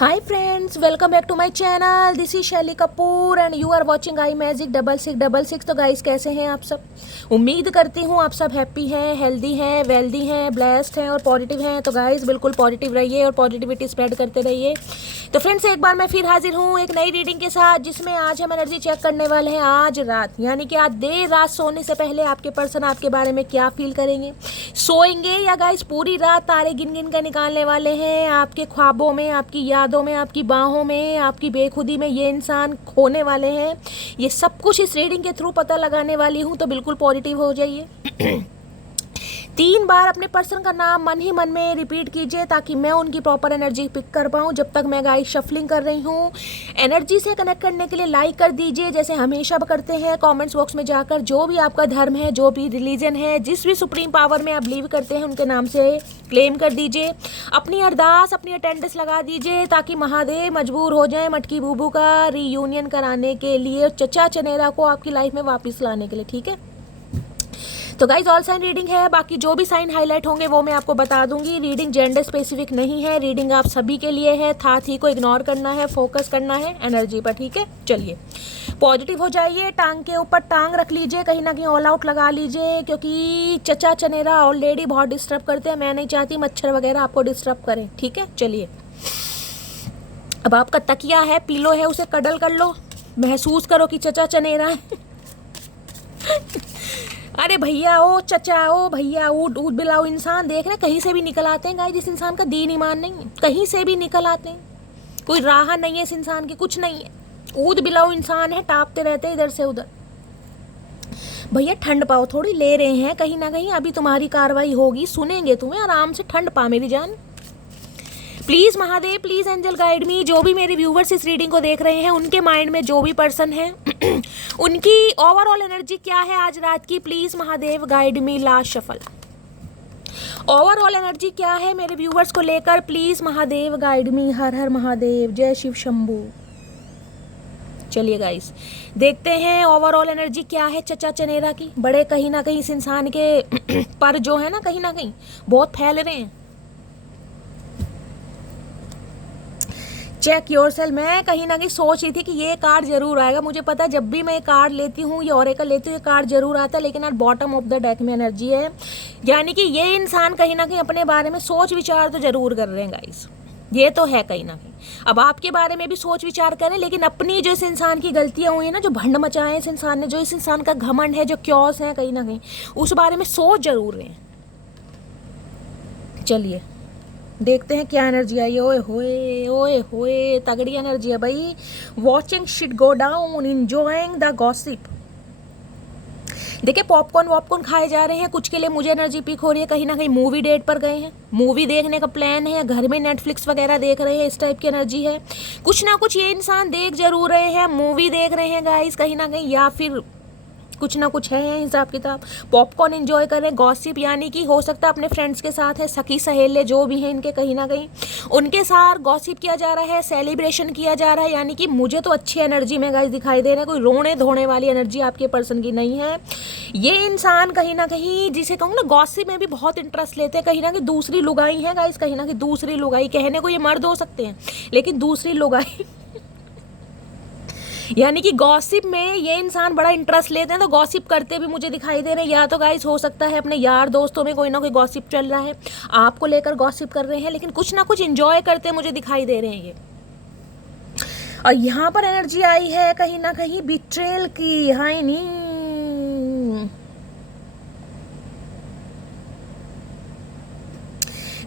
Hi friends, welcome back to my channel. This is शैली Kapoor and you are watching I magic 6666। तो guys कैसे हैं आप सब? उम्मीद करती हूँ आप सब हैप्पी हैं, हेल्दी हैं, वेल्दी हैं, ब्लेस्ड हैं और पॉजिटिव हैं। तो गाइस बिल्कुल पॉजिटिव रहिए और पॉजिटिविटी स्प्रेड करते रहिए। तो फ्रेंड्स एक बार मैं फिर हाजिर हूँ एक नई रीडिंग के साथ, जिसमें आज हम एनर्जी चेक करने वाले हैं आज रात, यानी कि आज देर रात सोने से पहले आपके पर्सन आपके बारे में क्या फील करेंगे, सोएंगे या गाइस पूरी रात तारे गिन गिन कर निकालने वाले हैं। आपके ख्वाबों में, आपकी यादों में, आपकी बाहों में, आपकी बेखुदी में ये इंसान खोने वाले हैं। ये सब कुछ इस रीडिंग के थ्रू पता लगाने वाली हूँ, तो बिल्कुल पॉजिटिव हो जाइए। 3 बार अपने पर्सन का नाम मन ही मन में रिपीट कीजिए ताकि मैं उनकी प्रॉपर एनर्जी पिक कर पाऊँ। जब तक मैं गाइस शफलिंग कर रही हूँ, एनर्जी से कनेक्ट करने के लिए लाइक कर दीजिए जैसे हमेशा करते हैं। कमेंट्स बॉक्स में जाकर जो भी आपका धर्म है, जो भी रिलीजन है, जिस भी सुप्रीम पावर में आप बिलीव करते हैं, उनके नाम से क्लेम कर दीजिए। अपनी अरदास, अपनी अटेंडेंस लगा दीजिए ताकि महादेव मजबूर हो जाए मटकी बूबू का रीयूनियन कराने के लिए, चचा चनेरा को आपकी लाइफ में वापस लाने के लिए। ठीक है, तो गाइज ऑल साइन रीडिंग है, बाकी जो भी साइन हाईलाइट होंगे वो मैं आपको बता दूंगी। रीडिंग जेंडर स्पेसिफिक नहीं है, रीडिंग आप सभी के लिए है। था थी को इग्नोर करना है, फोकस करना है एनर्जी पर। ठीक है, चलिए पॉजिटिव हो जाइए, टांग के ऊपर टांग रख लीजिए, कहीं ना कहीं ऑल आउट लगा लीजिए, क्योंकि चचा चनेरा ऑलरेडी बहुत डिस्टर्ब करते हैं। मैं नहीं चाहती मच्छर वगैरह आपको डिस्टर्ब करें। ठीक है, चलिए अब आपका तकिया है, पीलो है, उसे कडल कर लो, महसूस करो कि चचा चनेरा है। अरे भैया ओ चचा ओ भैया ऊट ऊट बिलाओ, इंसान देख रहे कहीं से भी निकल आते हैं गाइस। जिस इंसान का दीन ईमान नहीं है, कहीं से भी निकल आते हैं, कोई राह नहीं है इस इंसान की, कुछ नहीं है। ऊद बिलाओ इंसान है, टापते रहते हैं इधर से उधर। भैया ठंड पाओ, थोड़ी ले रहे हैं कहीं ना कहीं, अभी तुम्हारी कार्रवाई होगी, सुनेंगे तुम्हें, आराम से ठंड पा मेरी जान। Please Mahadev, please angel guide me. जो भी मेरे व्यूवर्स इस रीडिंग को देख रहे हैं, उनके माइंड में जो भी पर्सन है उनकी ओवरऑल एनर्जी क्या है आज रात की, please Mahadev guide me. Last shuffle, overall energy क्या है मेरे व्यूवर्स को लेकर, प्लीज़ महादेव गाइड मी। हर हर महादेव, जय शिव शंभू। चलिए गाइस देखते हैं ओवरऑल एनर्जी क्या है चचा चनेरा की। बड़े कहीं ना कहीं इस इंसान के पर जो है ना, कहीं ना कहीं बहुत फैल रहे हैं। Check yourself. मैं कहीं ना कहीं सोच रही थी कि ये कार्ड जरूर आएगा। मुझे पता है जब भी मैं कार्ड लेती हूँ या ऑरेकल लेती हूँ, ये कार्ड जरूर आता है, लेकिन यार बॉटम ऑफ द डेक में एनर्जी है, यानी कि ये इंसान कहीं ना कहीं अपने बारे में सोच विचार तो जरूर कर रहे हैं गाइस। ये तो है कहीं ना कहीं। अब आपके बारे में भी सोच विचार करें, लेकिन अपनी जो इस इंसान की गलतियां हुई है ना, जो भंड मचाए इस इंसान ने, जो इस इंसान का घमंड है, जो क्योस है, कहीं ना कहीं उस बारे में सोच जरूर रहे हैं। चलिए देखते हैं क्या एनर्जी आई है। ओए होए तगड़ी एनर्जी है भाई। Watching shit go down, enjoying the gossip. देखिए पॉपकॉर्न वॉपकॉर्न खाए जा रहे हैं, कुछ के लिए मुझे एनर्जी पिक हो रही है, कहीं ना कहीं मूवी डेट पर गए हैं, मूवी देखने का प्लान है, या घर में नेटफ्लिक्स वगैरह देख रहे हैं, इस टाइप की एनर्जी है। कुछ ना कुछ ये इंसान देख जरूर रहे हैं, मूवी देख रहे हैं गाइस कहीं ना कहीं, या फिर कुछ ना कुछ है हिसाब किताब। पॉपकॉर्न एंजॉय करें, गॉसिप यानी कि हो सकता है अपने फ्रेंड्स के साथ है, सखी सहेले जो भी हैं इनके, कहीं ना कहीं उनके साथ गॉसिप किया जा रहा है, सेलिब्रेशन किया जा रहा है। यानी कि मुझे तो अच्छी एनर्जी में गाइस दिखाई दे रहा है, कोई रोने धोने वाली एनर्जी आपके पर्सन की नहीं है। ये इंसान कहीं ना कहीं, जिसे कहूँ ना, गॉसिप में भी बहुत इंटरेस्ट लेते हैं। कहीं ना कहीं दूसरी लुगाई है गाइस, कहीं ना कहीं दूसरी लुगाई, कहने को ये मर्द हो सकते हैं लेकिन दूसरी लुगाई यानी कि गॉसिप में ये इंसान बड़ा इंटरेस्ट लेते हैं, तो गॉसिप करते भी मुझे दिखाई दे रहे हैं। या तो गाइस हो सकता है अपने यार दोस्तों में कोई ना कोई गॉसिप चल रहा है, आपको लेकर गॉसिप कर रहे हैं, लेकिन कुछ ना कुछ एंजॉय करते मुझे दिखाई दे रहे हैं ये। और यहाँ पर एनर्जी आई है कहीं ना कहीं बिट्रेल की। हाय नहीं,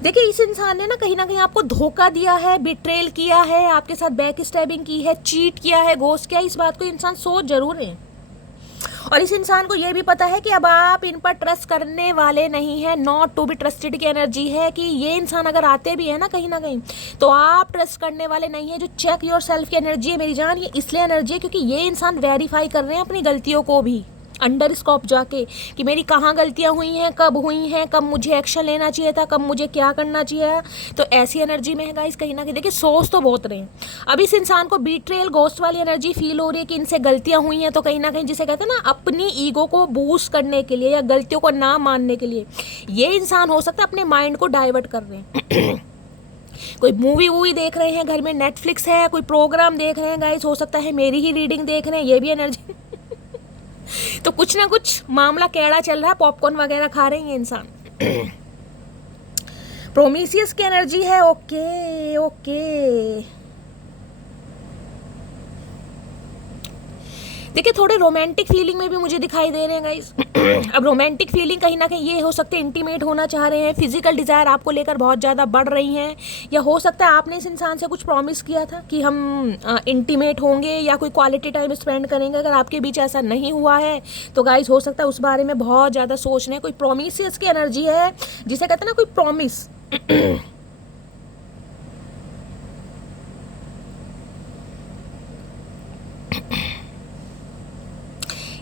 देखिए इस इंसान ने ना कहीं आपको धोखा दिया है, बिट्रेल किया है, आपके साथ बैक स्टैबिंग की है, चीट किया है, घोस्ट किया है। इस बात को इंसान सोच जरूर है, और इस इंसान को ये भी पता है कि अब आप इन पर ट्रस्ट करने वाले नहीं है, नॉट टू बी ट्रस्टेड की एनर्जी है कि ये इंसान अगर आते भी है ना कहीं तो आप ट्रस्ट करने वाले नहीं है। जो चेक योर सेल्फ की एनर्जी है मेरी जान, ये इसलिए एनर्जी है क्योंकि ये इंसान वेरीफाई कर रहे हैं अपनी गलतियों को भी अंडर स्कोप जाके, कि मेरी कहाँ गलतियाँ हुई हैं, कब हुई हैं, कब मुझे एक्शन लेना चाहिए था, कब मुझे क्या करना चाहिए। तो ऐसी एनर्जी में है गाइस कहीं ना कहीं। देखिए सोच तो बहुत रहे हैं। अब इस इंसान को बीट्रेल घोस्ट वाली एनर्जी फील हो रही है कि इनसे गलतियाँ हुई हैं, तो कहीं ना कहीं जिसे कहते हैं ना, अपनी ईगो को बूस्ट करने के लिए या गलतियों को ना मानने के लिए ये इंसान हो सकता है अपने माइंड को डाइवर्ट कर रहे हैं। कोई मूवी वूवी देख रहे हैं, घर में नेटफ्लिक्स है, कोई प्रोग्राम देख रहे हैं गाइस, हो सकता है मेरी ही रीडिंग देख रहे हैं, ये भी एनर्जी तो कुछ ना कुछ मामला कैड़ा चल रहा है, पॉपकॉर्न वगैरह खा रहे हैं इंसान प्रोमीसियस की एनर्जी है। ओके ओके, देखिए थोड़े रोमांटिक फीलिंग में भी मुझे दिखाई दे रहे हैं गाइस अब रोमांटिक फीलिंग कहीं ना कहीं ये हो सकते हैं इंटीमेट होना चाह रहे हैं, फिजिकल डिज़ायर आपको लेकर बहुत ज़्यादा बढ़ रही हैं, या हो सकता है आपने इस इंसान से कुछ प्रॉमिस किया था कि हम इंटीमेट होंगे या कोई क्वालिटी टाइम स्पेंड करेंगे। अगर आपके बीच ऐसा नहीं हुआ है तो गाइस हो सकता है उस बारे में बहुत ज़्यादा सोच रहे हैं। कोई प्रोमिसियस की एनर्जी है, जिसे कहते हैं ना कोई प्रॉमिस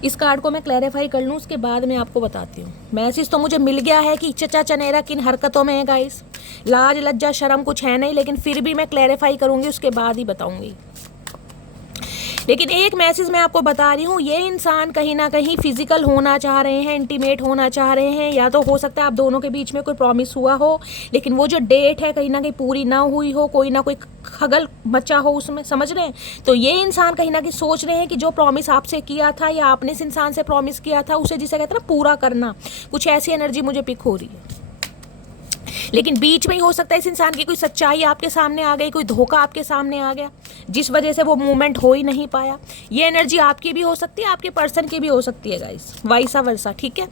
इस कार्ड को मैं क्लैरिफाई कर लूँ, उसके बाद मैं आपको बताती हूँ। मैसेज तो मुझे मिल गया है कि चचा चनेरा किन हरकतों में है गाइस, लाज लज्जा शर्म कुछ है नहीं, लेकिन फिर भी मैं क्लैरिफाई करूँगी, उसके बाद ही बताऊँगी। लेकिन एक मैसेज मैं आपको बता रही हूँ, ये इंसान कहीं ना कहीं फिजिकल होना चाह रहे हैं, इंटीमेट होना चाह रहे हैं, या तो हो सकता है आप दोनों के बीच में कोई प्रॉमिस हुआ हो, लेकिन वो जो डेट है कहीं ना कहीं पूरी ना हुई हो, कोई ना कोई खगल मचा हो उसमें, समझ रहे हैं। तो ये इंसान कहीं ना कहीं सोच रहे हैं कि जो प्रॉमिस आपसे किया था या आपने इस इंसान से प्रॉमिस किया था उसे, जिसे कहते हैं ना पूरा करना, कुछ ऐसी एनर्जी मुझे पिक हो रही है। लेकिन बीच में ही हो सकता है इस इंसान की कोई सच्चाई आपके सामने आ गई, कोई धोखा आपके सामने आ गया, जिस वजह से वो मूवमेंट हो ही नहीं पाया। ये एनर्जी आपकी भी हो सकती है, आपके पर्सन की भी हो सकती है गाइस, वाइसा वर्सा, ठीक है।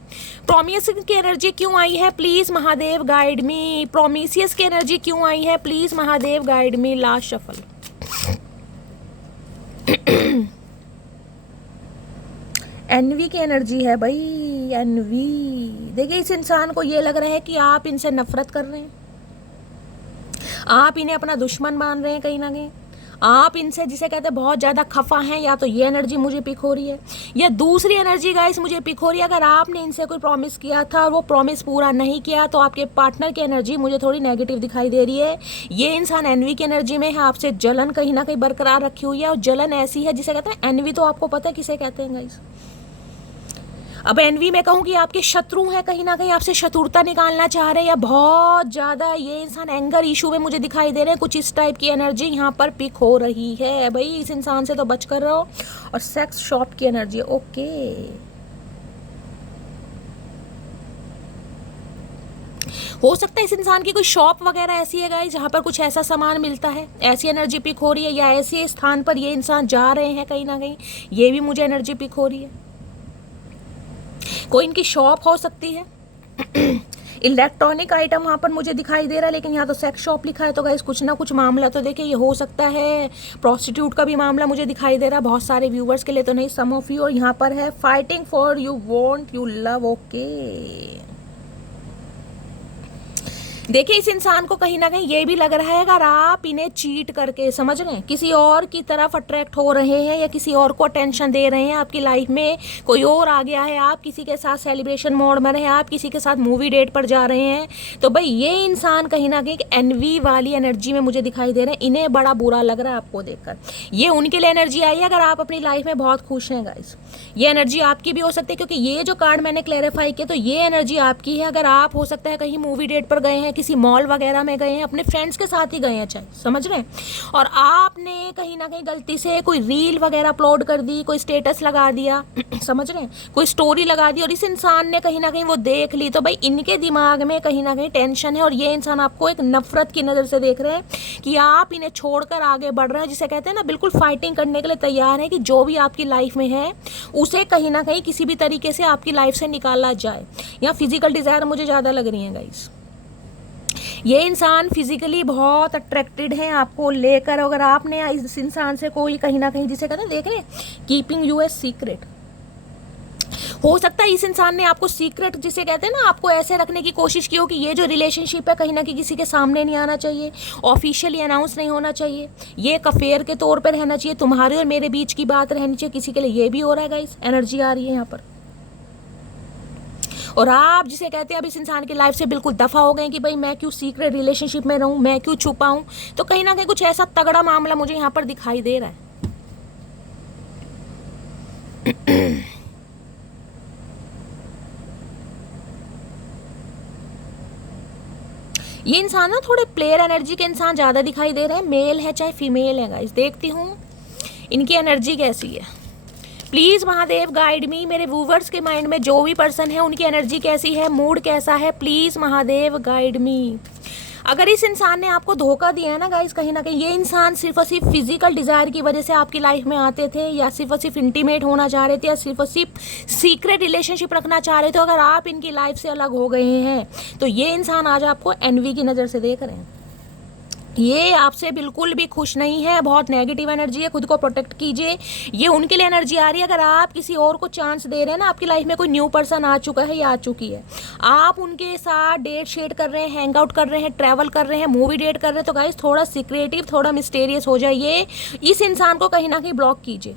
प्रोमिसियस की एनर्जी क्यों आई है, please Mahadev guide me. Prometheus की एनर्जी क्यों आई है, please Mahadev guide me. Last shuffle envy की एनर्जी है भाई, एनवी। देखिए इस इंसान को ये लग रहा है कि आप इनसे नफरत कर रहे हैं, आप इन्हें अपना दुश्मन मान रहे हैं, कहीं ना कहीं आप इनसे, जिसे कहते हैं बहुत ज़्यादा खफा हैं। या तो ये एनर्जी मुझे पिक हो रही है, या दूसरी एनर्जी गाइस मुझे पिक हो रही है, अगर आपने इनसे कोई प्रॉमिस किया था और वो प्रॉमिस पूरा नहीं किया तो आपके पार्टनर की एनर्जी मुझे थोड़ी नेगेटिव दिखाई दे रही है। ये इंसान एनवी की एनर्जी में है, आपसे जलन कहीं ना कहीं बरकरार रखी हुई है, और जलन ऐसी है जिसे कहते हैं एनवी, तो आपको पता है किसे कहते हैं गाइस। अब एनवी में कहूँ कि आपके शत्रु हैं, कहीं ना कहीं आपसे शत्रुता निकालना चाह रहे हैं, या बहुत ज़्यादा ये इंसान एंगर इशू में मुझे दिखाई दे रहे हैं, कुछ इस टाइप की एनर्जी यहाँ पर पिक हो रही है भाई। इस इंसान से तो बच कर रहो। और सेक्स शॉप की एनर्जी, ओके, हो सकता है इस इंसान की कोई शॉप वगैरह ऐसी है गाइस जहाँ पर कुछ ऐसा सामान मिलता है, ऐसी एनर्जी पिक हो रही है, या ऐसे स्थान पर ये इंसान जा रहे हैं कहीं ना कहीं, ये भी मुझे एनर्जी पिक हो रही है। कोई इनकी शॉप हो सकती है, इलेक्ट्रॉनिक आइटम वहाँ पर मुझे दिखाई दे रहा है, लेकिन यहाँ तो सेक्स शॉप लिखा है, तो गाइस कुछ ना कुछ मामला तो देखिए ये हो सकता है। प्रोस्टिट्यूट का भी मामला मुझे दिखाई दे रहा है, बहुत सारे व्यूवर्स के लिए तो नहीं, सम ऑफ यू। और यहाँ पर है fighting for you want you love, okay. देखिए इस इंसान को कहीं ना कहीं ये भी लग रहा है अगर आप इन्हें चीट करके, समझ रहे हैं, किसी और की तरफ अट्रैक्ट हो रहे हैं या किसी और को अटेंशन दे रहे हैं, आपकी लाइफ में कोई और आ गया है, आप किसी के साथ सेलिब्रेशन मोड में रहे हैं, आप किसी के साथ मूवी डेट पर जा रहे हैं, तो भाई ये इंसान कहीं ना कहीं एनवी वाली एनर्जी में मुझे दिखाई दे रहे हैं। इन्हें बड़ा बुरा लग रहा है आपको देखकर। ये उनके लिए एनर्जी आई है अगर आप अपनी लाइफ में बहुत खुश हैं गाइस। ये एनर्जी आपकी भी हो सकती है, क्योंकि ये जो कार्ड मैंने क्लैरिफाई किया तो ये एनर्जी आपकी है। अगर आप हो सकता है कहीं मूवी डेट पर गए हैं, किसी मॉल वगैरह में गए हैं, अपने फ्रेंड्स के साथ ही गए हैं चाहे, समझ रहे हैं, और आपने कहीं ना कहीं गलती से कोई रील वगैरह अपलोड कर दी, कोई स्टेटस लगा दिया समझ रहे हैं, कोई स्टोरी लगा दी, और इस इंसान ने कहीं ना कहीं वो देख ली, तो भाई इनके दिमाग में कहीं ना कहीं टेंशन है, और ये इंसान आपको एक नफरत की नज़र से देख रहे हैं कि आप इन्हें छोड़कर आगे बढ़ रहे हैं, जिसे कहते हैं ना बिल्कुल फाइटिंग करने के लिए तैयार है कि जो भी आपकी लाइफ में है उसे कहीं ना कहीं किसी भी तरीके से आपकी लाइफ से निकाला जाए। यहाँ फिजिकल डिज़ायर मुझे ज़्यादा लग रही है गाइस। ये इंसान फिजिकली बहुत अट्रैक्टेड हैं आपको लेकर। अगर आपने इस इंसान से कोई कहीं ना कहीं, जिसे कहते हैं देख रहे कीपिंग यू ए सीक्रेट, हो सकता है इस इंसान ने आपको सीक्रेट, जिसे कहते हैं ना, आपको ऐसे रखने की कोशिश की हो कि ये जो रिलेशनशिप है कहीं ना कहीं किसी के सामने नहीं आना चाहिए, ऑफिशियली अनाउंस नहीं होना चाहिए, ये एक अफेयर के तौर पर रहना चाहिए, तुम्हारे और मेरे बीच की बात रहनी चाहिए, किसी के लिए ये भी हो रहा है गाइस, एनर्जी आ रही है यहाँ पर। और आप जिसे कहते हैं अब इस इंसान की लाइफ से बिल्कुल दफ़ा हो गए कि भाई मैं क्यों सीक्रेट रिलेशनशिप में रहूं, मैं क्यों छुपाऊं, तो कहीं ना कहीं कुछ ऐसा तगड़ा मामला मुझे यहाँ पर दिखाई दे रहा है। ये इंसान ना थोड़े प्लेयर एनर्जी के इंसान ज़्यादा दिखाई दे रहे हैं, मेल है चाहे फीमेल है गाइस। देखती हूँ इनकी एनर्जी कैसी है। प्लीज़ महादेव गाइड मी, मेरे व्यूवर्स के माइंड में जो भी पर्सन है उनकी एनर्जी कैसी है, मूड कैसा है, प्लीज़ महादेव गाइड मी। अगर इस इंसान ने आपको धोखा दिया है ना गाइस, कहीं ना कहीं ये इंसान सिर्फ और सिर्फ फिजिकल डिज़ायर की वजह से आपकी लाइफ में आते थे, या सिर्फ और सिर्फ इंटीमेट होना चाह रहे थे, या सिर्फ और सिर्फ सीक्रेट रिलेशनशिप रखना चाह रहे थे, अगर आप इनकी लाइफ से अलग हो गए हैं तो ये इंसान आज आपको एनवी की नज़र से देख रहे हैं। ये आपसे बिल्कुल भी खुश नहीं है, बहुत नेगेटिव एनर्जी है, खुद को प्रोटेक्ट कीजिए। ये उनके लिए एनर्जी आ रही है, अगर आप किसी और को चांस दे रहे हैं ना, आपकी लाइफ में कोई न्यू पर्सन आ चुका है या आ चुकी है, आप उनके साथ डेट शेड कर रहे हैं, हैंग आउट कर रहे हैं, ट्रैवल कर रहे हैं, मूवी डेट कर रहे हैं, तो गाइस थोड़ा सीक्रेटिव, थोड़ा मिस्टेरियस हो जाइए। इस इंसान को कहीं ना कहीं ब्लॉक कीजिए।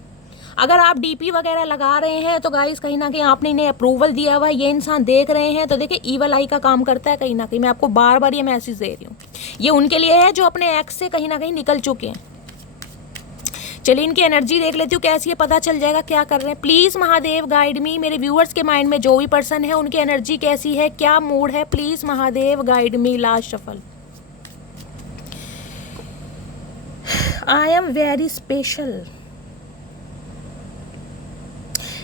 अगर आप डीपी वगैरह लगा रहे हैं तो गाइस कहीं ना कहीं आपने इन्हें अप्रूवल दिया हुआ है, ये इंसान देख रहे हैं, तो देखिए ईवल आई का काम करता है कहीं ना कहीं। मैं आपको बार बार ये मैसेज दे रही हूँ, ये उनके लिए है जो अपने एक्स से कहीं ना कहीं निकल चुके हैं। चलिए इनकी एनर्जी देख लेती हूँ कैसी है, पता चल जाएगा क्या कर रहे हैं। प्लीज़ महादेव गाइड मी, मेरे व्यूअर्स के माइंड में जो भी पर्सन है उनकी एनर्जी कैसी है, क्या मूड है, please Mahadev guide me. Last shuffle. I am very special.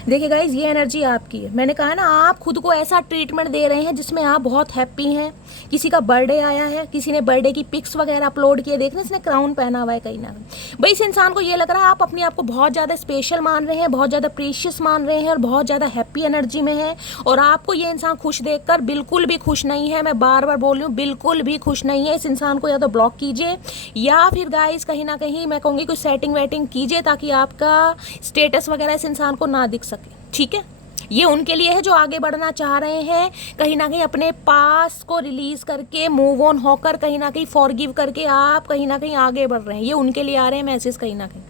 देखिए गाइज ये एनर्जी आपकी है। मैंने कहा ना, आप खुद को ऐसा ट्रीटमेंट दे रहे हैं जिसमें आप बहुत हैप्पी हैं। किसी का बर्थडे आया है, किसी ने बर्थडे की पिक्स वगैरह अपलोड किए, देखना इसने क्राउन पहना हुआ है कहीं ना कहीं। भाई इस इंसान को ये लग रहा है आप अपने आप को बहुत ज़्यादा स्पेशल मान रहे हैं, बहुत ज़्यादा प्रीशियस मान रहे हैं, और बहुत ज़्यादा हैप्पी एनर्जी में है। और आपको ये इंसान खुश देखकर बिल्कुल भी खुश नहीं है। मैं बार बार बोल रही हूँ, बिल्कुल भी खुश नहीं है। इस इंसान को या तो ब्लॉक कीजिए, या फिर गाइज कहीं ना कहीं मैं कहूँगी कोई सेटिंग वेटिंग कीजिए, ताकि आपका स्टेटस वगैरह इस इंसान को ना दिख सके। ठीक है, ये उनके लिए है जो आगे बढ़ना चाह रहे हैं, कहीं ना कहीं अपने पास को रिलीज करके, मूव ऑन होकर, कहीं ना कहीं फॉरगिव करके आप कहीं ना कहीं आगे बढ़ रहे हैं। ये उनके लिए आ रहे हैं मैसेज कहीं ना कहीं,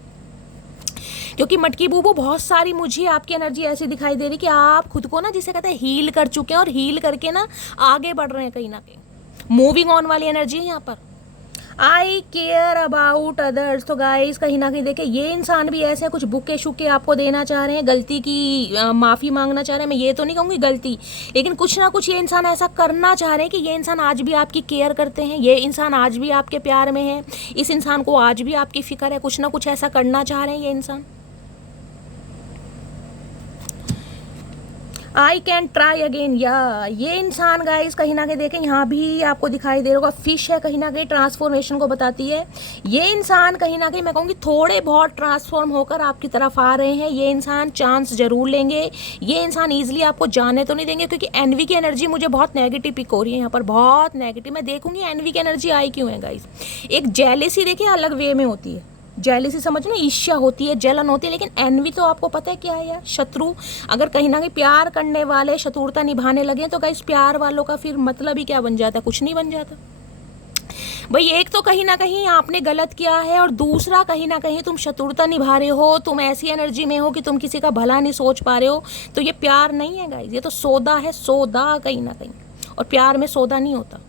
क्योंकि मटकी बूबू बहुत सारी मुझे आपकी एनर्जी ऐसी दिखाई दे रही कि आप खुद को ना, जिसे कहते हैं हील कर चुके हैं, और हील करके ना आगे बढ़ रहे हैं कहीं ना कहीं। मूविंग ऑन वाली एनर्जी है यहाँ पर। आई केयर अबाउट अदर्स। तो गाइस कहीं ना कहीं देखे ये इंसान भी ऐसे कुछ बुके शुके आपको देना चाह रहे हैं, गलती की माफ़ी मांगना चाह रहे हैं। मैं ये तो नहीं कहूँगी गलती, लेकिन कुछ ना कुछ ये इंसान ऐसा करना चाह रहे हैं कि ये इंसान आज भी आपकी केयर करते हैं, ये इंसान आज भी आपके प्यार में है, इस इंसान को आज भी आपकी फिक्र है। कुछ ना कुछ ऐसा करना चाह रहे हैं ये इंसान। I can try again. या ये इंसान गाइस कहीं ना कहीं देखें, यहाँ भी आपको दिखाई दे रहा होगा, फिश है, कहीं ना कहीं ट्रांसफॉर्मेशन को बताती है। ये इंसान कहीं ना कहीं मैं कहूँगी थोड़े बहुत ट्रांसफॉर्म होकर आपकी तरफ आ रहे हैं। ये इंसान चांस जरूर लेंगे, ये इंसान ईजिली आपको जाने तो नहीं देंगे, क्योंकि एनवी की एनर्जी मुझे बहुत नेगेटिव पिक हो रही है यहाँ पर, बहुत नेगेटिव। मैं देखूंगी एनवी की एनर्जी आई क्यों है गाइस। एक जेलेसी देखिए अलग वे में होती है, जेलेसी समझ ना, ईर्ष्या होती है, जलन होती है, लेकिन एनवी तो आपको पता है क्या है यार, शत्रु। अगर कहीं ना कहीं प्यार करने वाले शत्रुता निभाने लगे तो गाइस प्यार वालों का फिर मतलब ही क्या बन जाता है, कुछ नहीं बन जाता भाई। एक तो कहीं ना कहीं आपने गलत किया है, और दूसरा कहीं ना कहीं तुम शत्रुता निभा रहे हो, तुम ऐसी एनर्जी में हो कि तुम किसी का भला नहीं सोच पा रहे हो। तो ये प्यार नहीं है गाइस, ये तो सौदा है, सौदा कहीं ना कहीं, और प्यार में सौदा नहीं होता।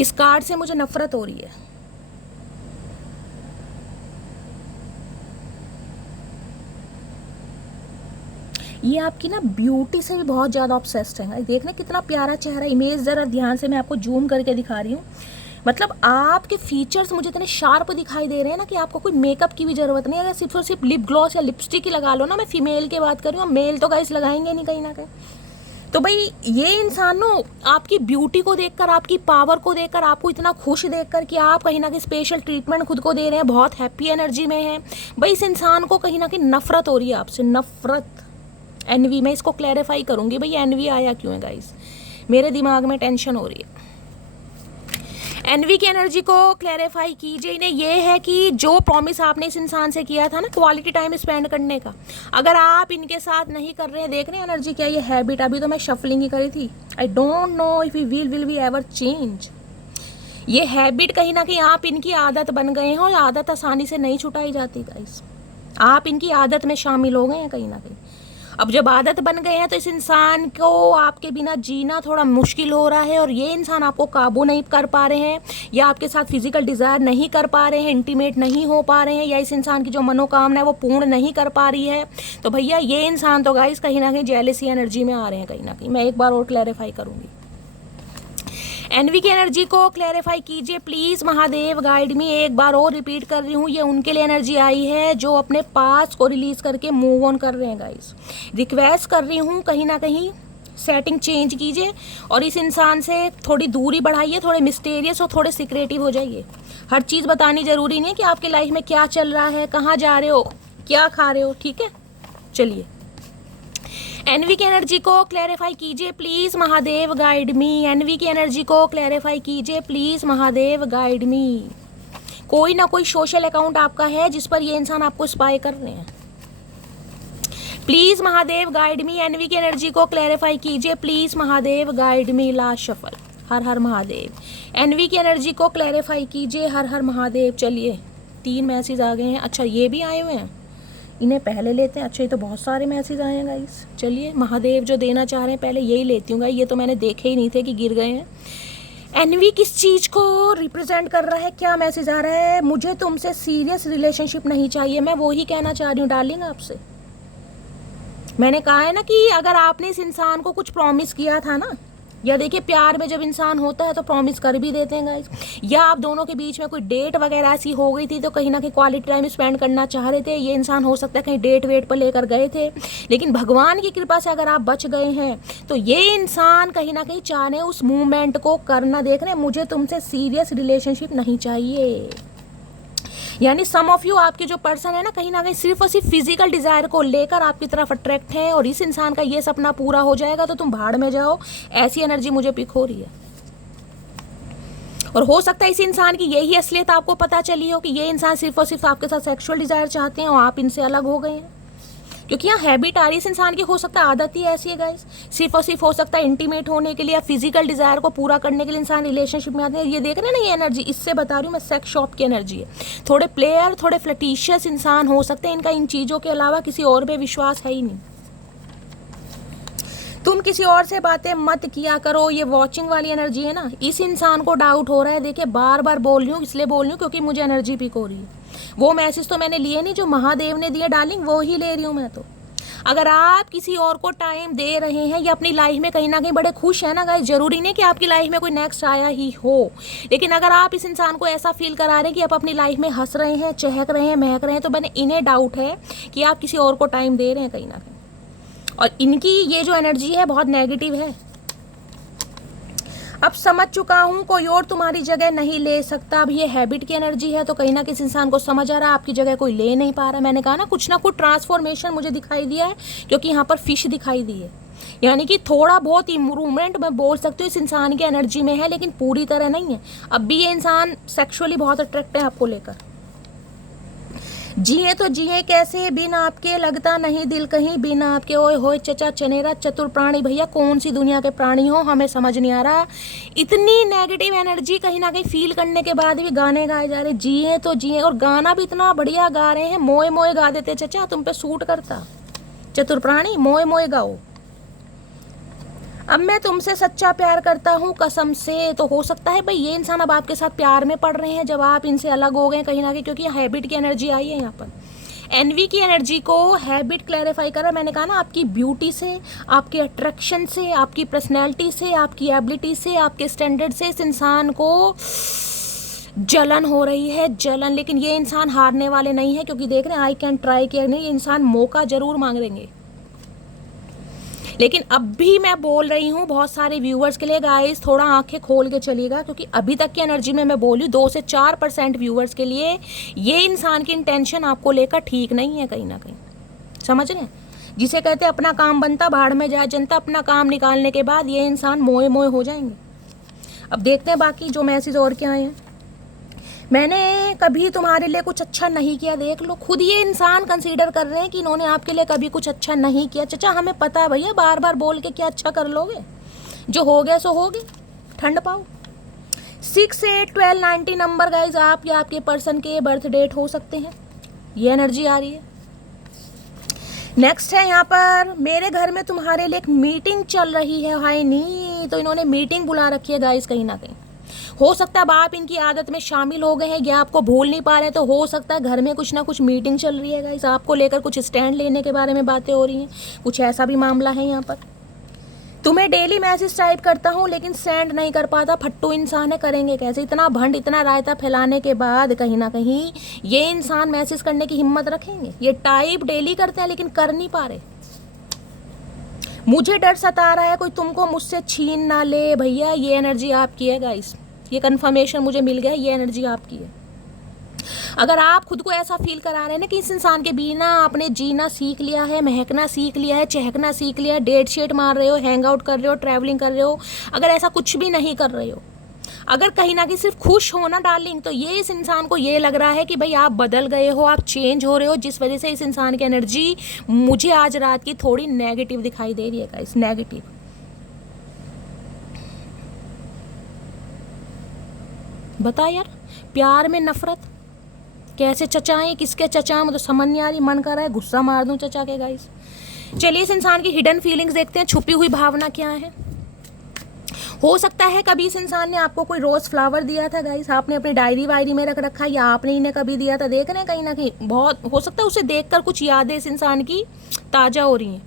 इस कार्ड से मुझे नफरत हो रही है। ये आपकी ना ब्यूटी से भी बहुत ज़्यादा ऑब्सेस्ड है। देखना कितना प्यारा चेहरा, इमेज ज़रा ध्यान से मैं आपको जूम करके दिखा रही हूँ। मतलब आपके फीचर्स मुझे इतने शार्प दिखाई दे रहे हैं ना कि आपको कोई मेकअप की भी ज़रूरत नहीं है। अगर सिर्फ और सिर्फ लिप ग्लॉस या लिपस्टिक ही लगा लो ना, मैं फीमेल की बात कर रही हूँ, मेल तो गाइस लगाएंगे नहीं कहीं ना कहीं। तो भाई ये इंसान नो आपकी ब्यूटी को देखकर, आपकी पावर को देखकर, आपको इतना खुश देखकर कि आप कहीं ना कहीं स्पेशल ट्रीटमेंट खुद को दे रहे हैं, बहुत हैप्पी एनर्जी में है। भाई इस इंसान को कहीं ना कहीं नफरत हो रही है आपसे, नफरत, एनवी। मैं इसको क्लैरिफाई करूंगी भाई एनवी आया क्यों है गाइस, मेरे दिमाग में टेंशन हो रही है। एनवी की एनर्जी को क्लैरिफाई कीजिए। इन्हें ये है कि जो प्रॉमिस आपने इस इंसान से किया था ना क्वालिटी टाइम स्पेंड करने का, अगर आप इनके साथ नहीं कर रहे हैं, देख रहे हैं एनर्जी क्या ये हैबिट, अभी तो मैं शफलिंग ही करी थी। I don't know if you will we ever change. ये हैबिट कहीं ना कहीं आप इनकी आदत बन गए हैं, और आदत आसानी से नहीं छुटाई जाती गाइस। आप इनकी आदत में शामिल हो गए हैं कहीं ना कहीं। अब जब आदत बन गए हैं तो इस इंसान को आपके बिना जीना थोड़ा मुश्किल हो रहा है, और ये इंसान आपको काबू नहीं कर पा रहे हैं, या आपके साथ फिजिकल डिज़ायर नहीं कर पा रहे हैं, इंटीमेट नहीं हो पा रहे हैं, या इस इंसान की जो मनोकामना है वो पूर्ण नहीं कर पा रही है। तो भैया ये इंसान तो गाइस कहीं ना कहीं जेलेसी एनर्जी में आ रहे हैं कहीं ना कहीं। मैं एक बार और क्लैरिफाई करूँगी। एनवी की एनर्जी को क्लैरिफाई कीजिए प्लीज महादेव, गाइड मी। एक बार और रिपीट कर रही हूँ, ये उनके लिए एनर्जी आई है जो अपने पास को रिलीज करके मूव ऑन कर रहे हैं गाइस। रिक्वेस्ट कर रही हूँ कहीं ना कहीं सेटिंग चेंज कीजिए और इस इंसान से थोड़ी दूरी बढ़ाइए, थोड़े मिस्टीरियस और थोड़े सीक्रेटिव हो जाइए। हर चीज़ बतानी जरूरी नहीं है कि आपकी लाइफ में क्या चल रहा है, कहाँ जा रहे हो, क्या खा रहे हो, ठीक है। चलिए एनवी की एनर्जी को क्लैरिफाई कीजिए please Mahadev, guide me. Envy की एनर्जी को क्लैरिफाई कीजिए प्लीज महादेव, गाइड मी। कोई ना कोई सोशल अकाउंट आपका है जिस पर ये इंसान आपको स्पाई कर रहे हैं। Please Mahadev guide me. Envy की एनर्जी को क्लैरिफाई कीजिए please Mahadev, guide me. Last shuffle. Har Har Mahadev. Envy की एनर्जी को क्लैरिफाई कीजिए, हर हर महादेव। चलिए 3 मैसेज आ गए हैं। अच्छा ये भी आए हुए हैं, इन्हें पहले लेते हैं। अच्छा ये तो बहुत सारे मैसेज आए हैं गाइस। चलिए महादेव जो देना चाह रहे हैं पहले यही लेती हूँ गाइस, ये तो मैंने देखे ही नहीं थे कि गिर गए हैं। एनवी किस चीज़ को रिप्रेजेंट कर रहा है, क्या मैसेज आ रहा है? मुझे तुमसे सीरियस रिलेशनशिप नहीं चाहिए। मैं वो ही कहना चाह रही हूँ डार्लिंग आपसे। मैंने कहा है ना कि अगर आपने इस इंसान को कुछ प्रॉमिस किया था ना, या देखिए प्यार में जब इंसान होता है तो प्रॉमिस कर भी देते हैं गाइस, या आप दोनों के बीच में कोई डेट वगैरह ऐसी हो गई थी तो कहीं ना कहीं क्वालिटी टाइम स्पेंड करना चाह रहे थे। ये इंसान हो सकता है कहीं डेट वेट पर लेकर गए थे, लेकिन भगवान की कृपा से अगर आप बच गए हैं तो ये इंसान कहीं ना कहीं चाह रहे उस मूवमेंट को करना। देख रहे हैं, मुझे तुमसे सीरियस रिलेशनशिप नहीं चाहिए। यानी सम ऑफ यू, आपके जो पर्सन है ना कहीं सिर्फ और सिर्फ फिजिकल डिजायर को लेकर आपकी तरफ अट्रैक्ट हैं और इस इंसान का ये सपना पूरा हो जाएगा तो तुम भाड़ में जाओ, ऐसी एनर्जी मुझे पिक हो रही है। और हो सकता है इस इंसान की यही असलियत आपको पता चली हो कि ये इंसान सिर्फ और सिर्फ आपके साथ सेक्सुअल डिजायर चाहते हैं और आप इनसे अलग हो गए हैं। क्योंकि यहाँ हैबिट आ रही है इस इंसान की, हो सकता है आदत ही ऐसी है गाइस। सिर्फ और सिर्फ हो सकता है इंटीमेट होने के लिए या फिजिकल डिजायर को पूरा करने के लिए इंसान रिलेशनशिप में आते हैं। ये देख रहे हैं ना ये एनर्जी, इससे बता रही हूँ मैं, सेक्स शॉप की एनर्जी है। थोड़े प्लेयर, थोड़े फ्लर्टिशियस इंसान हो सकते हैं, इनका इन चीज़ों के अलावा किसी और पे विश्वास है ही नहीं। तुम किसी और से बातें मत किया करो, ये वॉचिंग वाली एनर्जी है ना। इस इंसान को डाउट हो रहा है, देखिए बार बार बोल रही हूँ, इसलिए बोल रही हूँ क्योंकि मुझे एनर्जी पिक हो रही है। वो मैसेज तो मैंने लिए नहीं जो महादेव ने दिए डार्लिंग, वो ही ले रही हूँ मैं। तो अगर आप किसी और को टाइम दे रहे हैं या अपनी लाइफ में कहीं ना कहीं बड़े खुश हैं ना गाइस, जरूरी नहीं कि आपकी लाइफ में कोई नेक्स्ट आया ही हो, लेकिन अगर आप इस इंसान को ऐसा फील करा रहे हैं कि आप अपनी लाइफ में हंस रहे हैं, चहक रहे हैं, महक रहे हैं, तो मैंने इन्हें डाउट है कि आप किसी और को टाइम दे रहे हैं कहीं ना कहीं। और इनकी ये जो एनर्जी है बहुत नेगेटिव है। अब समझ चुका हूँ कोई और तुम्हारी जगह नहीं ले सकता। अब ये हैबिट की एनर्जी है तो कहीं ना किसी इंसान को समझ आ रहा है आपकी जगह कोई ले नहीं पा रहा है। मैंने कहा ना कुछ ट्रांसफॉर्मेशन मुझे दिखाई दिया है, क्योंकि यहाँ पर फिश दिखाई दी है। यानी कि थोड़ा बहुत इम्प्रूवमेंट मैं बोल सकती हूँ इस इंसान की एनर्जी में है, लेकिन पूरी तरह नहीं है। अब भी ये इंसान सेक्सुअली बहुत अट्रैक्ट है आपको लेकर। जिए तो जिए कैसे बिन आपके, लगता नहीं दिल कहीं बिन आपके। ओए होए चचा चनेरा चतुर प्राणी, भैया कौन सी दुनिया के प्राणी हो हमें समझ नहीं आ रहा। इतनी नेगेटिव एनर्जी कहीं ना कहीं फील करने के बाद भी गाने गाए जा रहे, जिए तो जिए, और गाना भी इतना बढ़िया गा रहे हैं। मोए मोए गा देते चचा, तुम पे सूट करता। चतुर प्राणी मोए मोए गाओ। अब मैं तुमसे सच्चा प्यार करता हूँ कसम से। तो हो सकता है भाई ये इंसान अब आपके साथ प्यार में पड़ रहे हैं जब आप इनसे अलग हो गए कहीं ना कहीं, क्योंकि हैबिट की एनर्जी आई है यहाँ पर। एनवी की एनर्जी को हैबिट क्लैरिफाई कर रहा है। मैंने कहा ना आपकी ब्यूटी से, आपके अट्रैक्शन से, आपकी पर्सनैलिटी से, आपकी एबिलिटी से, आपके स्टैंडर्ड से इस इंसान को जलन हो रही है, जलन। लेकिन ये इंसान हारने वाले नहीं है, क्योंकि देख रहे हैं आई कैन ट्राई केयर नहीं, ये इंसान मौका जरूर मांग लेंगे। लेकिन अब भी मैं बोल रही हूँ बहुत सारे व्यूअर्स के लिए गाइस, थोड़ा आंखें खोल के चलिएगा, क्योंकि अभी तक की एनर्जी में मैं बोली 2 से 4% व्यूअर्स के लिए ये इंसान की इंटेंशन आपको लेकर ठीक नहीं है कहीं ना कहीं। समझ रहे हैं, जिसे कहते हैं अपना काम बनता भाड़ में जाए जनता। अपना काम निकालने के बाद ये इंसान मोए मोए हो जाएंगे। अब देखते हैं बाकी जो मैसेज और क्या आए हैं। मैंने कभी तुम्हारे लिए कुछ अच्छा नहीं किया, देख लो खुद ये इंसान कंसीडर कर रहे हैं कि इन्होंने आपके लिए कभी कुछ अच्छा नहीं किया। चचा हमें पता है भैया, बार बार बोल के क्या अच्छा कर लोगे, जो हो गया सो हो गया, ठंड पाओ। 6, 8, 12, 90 नंबर गाइज आप या आपके पर्सन के बर्थ डेट हो सकते हैं, ये एनर्जी आ रही है। नेक्स्ट है यहाँ पर, मेरे घर में तुम्हारे लिए एक मीटिंग चल रही है। हाय नी, तो इन्होंने मीटिंग बुला रखी है गाइज कहीं ना कहीं। हो सकता है अब आप इनकी आदत में शामिल हो गए हैं या आपको भूल नहीं पा रहे, तो हो सकता है घर में कुछ ना कुछ मीटिंग चल रही है गाइस, आपको लेकर कुछ स्टैंड लेने के बारे में बातें हो रही हैं, कुछ ऐसा भी मामला है यहाँ पर। तुम्हें डेली मैसेज टाइप करता हूँ लेकिन सेंड नहीं कर पाता, फट्टू इंसान है, करेंगे कैसे? इतना भंड, इतना रायता फैलाने के बाद कहीं ना कहीं ये इंसान मैसेज करने की हिम्मत रखेंगे? ये टाइप डेली करते हैं लेकिन कर नहीं पा रहे। मुझे डर सता रहा है कोई तुमको मुझसे छीन ना ले। भैया ये एनर्जी आपकी है गाइस, ये कंफर्मेशन मुझे मिल गया, ये एनर्जी आपकी है। अगर आप खुद को ऐसा फील करा रहे हैं ना कि इस इंसान के बिना आपने जीना सीख लिया है, महकना सीख लिया है, चहकना सीख लिया है, डेट शेट मार रहे हो, हैंग आउट कर रहे हो, ट्रैवलिंग कर रहे हो, अगर ऐसा कुछ भी नहीं कर रहे हो, अगर कहीं ना कहीं सिर्फ खुश हो ना डार्लिंग, तो ये इस इंसान को ये लग रहा है कि भाई आप बदल गए हो, आप चेंज हो रहे हो, जिस वजह से इस इंसान की एनर्जी मुझे आज रात की थोड़ी नेगेटिव दिखाई दे रही है गाइस, नेगेटिव। बता यार, प्यार में नफरत कैसे चचाएं, किसके चचा, मुझे समझ नहीं आ रही, मन कर रहा है गुस्सा मार दूं चचा के गाइस। चलिए इस इंसान की हिडन फीलिंग्स देखते हैं, छुपी हुई भावना क्या है। हो सकता है कभी इस इंसान ने आपको कोई रोज़ फ्लावर दिया था गाइस, आपने अपनी डायरी वायरी में रख रखा, या आपने इन्हें कभी दिया था, देख रहे हैं कहीं ना कहीं बहुत हो सकता है उसे देखकर कुछ यादें इस इंसान की ताज़ा हो रही हैं।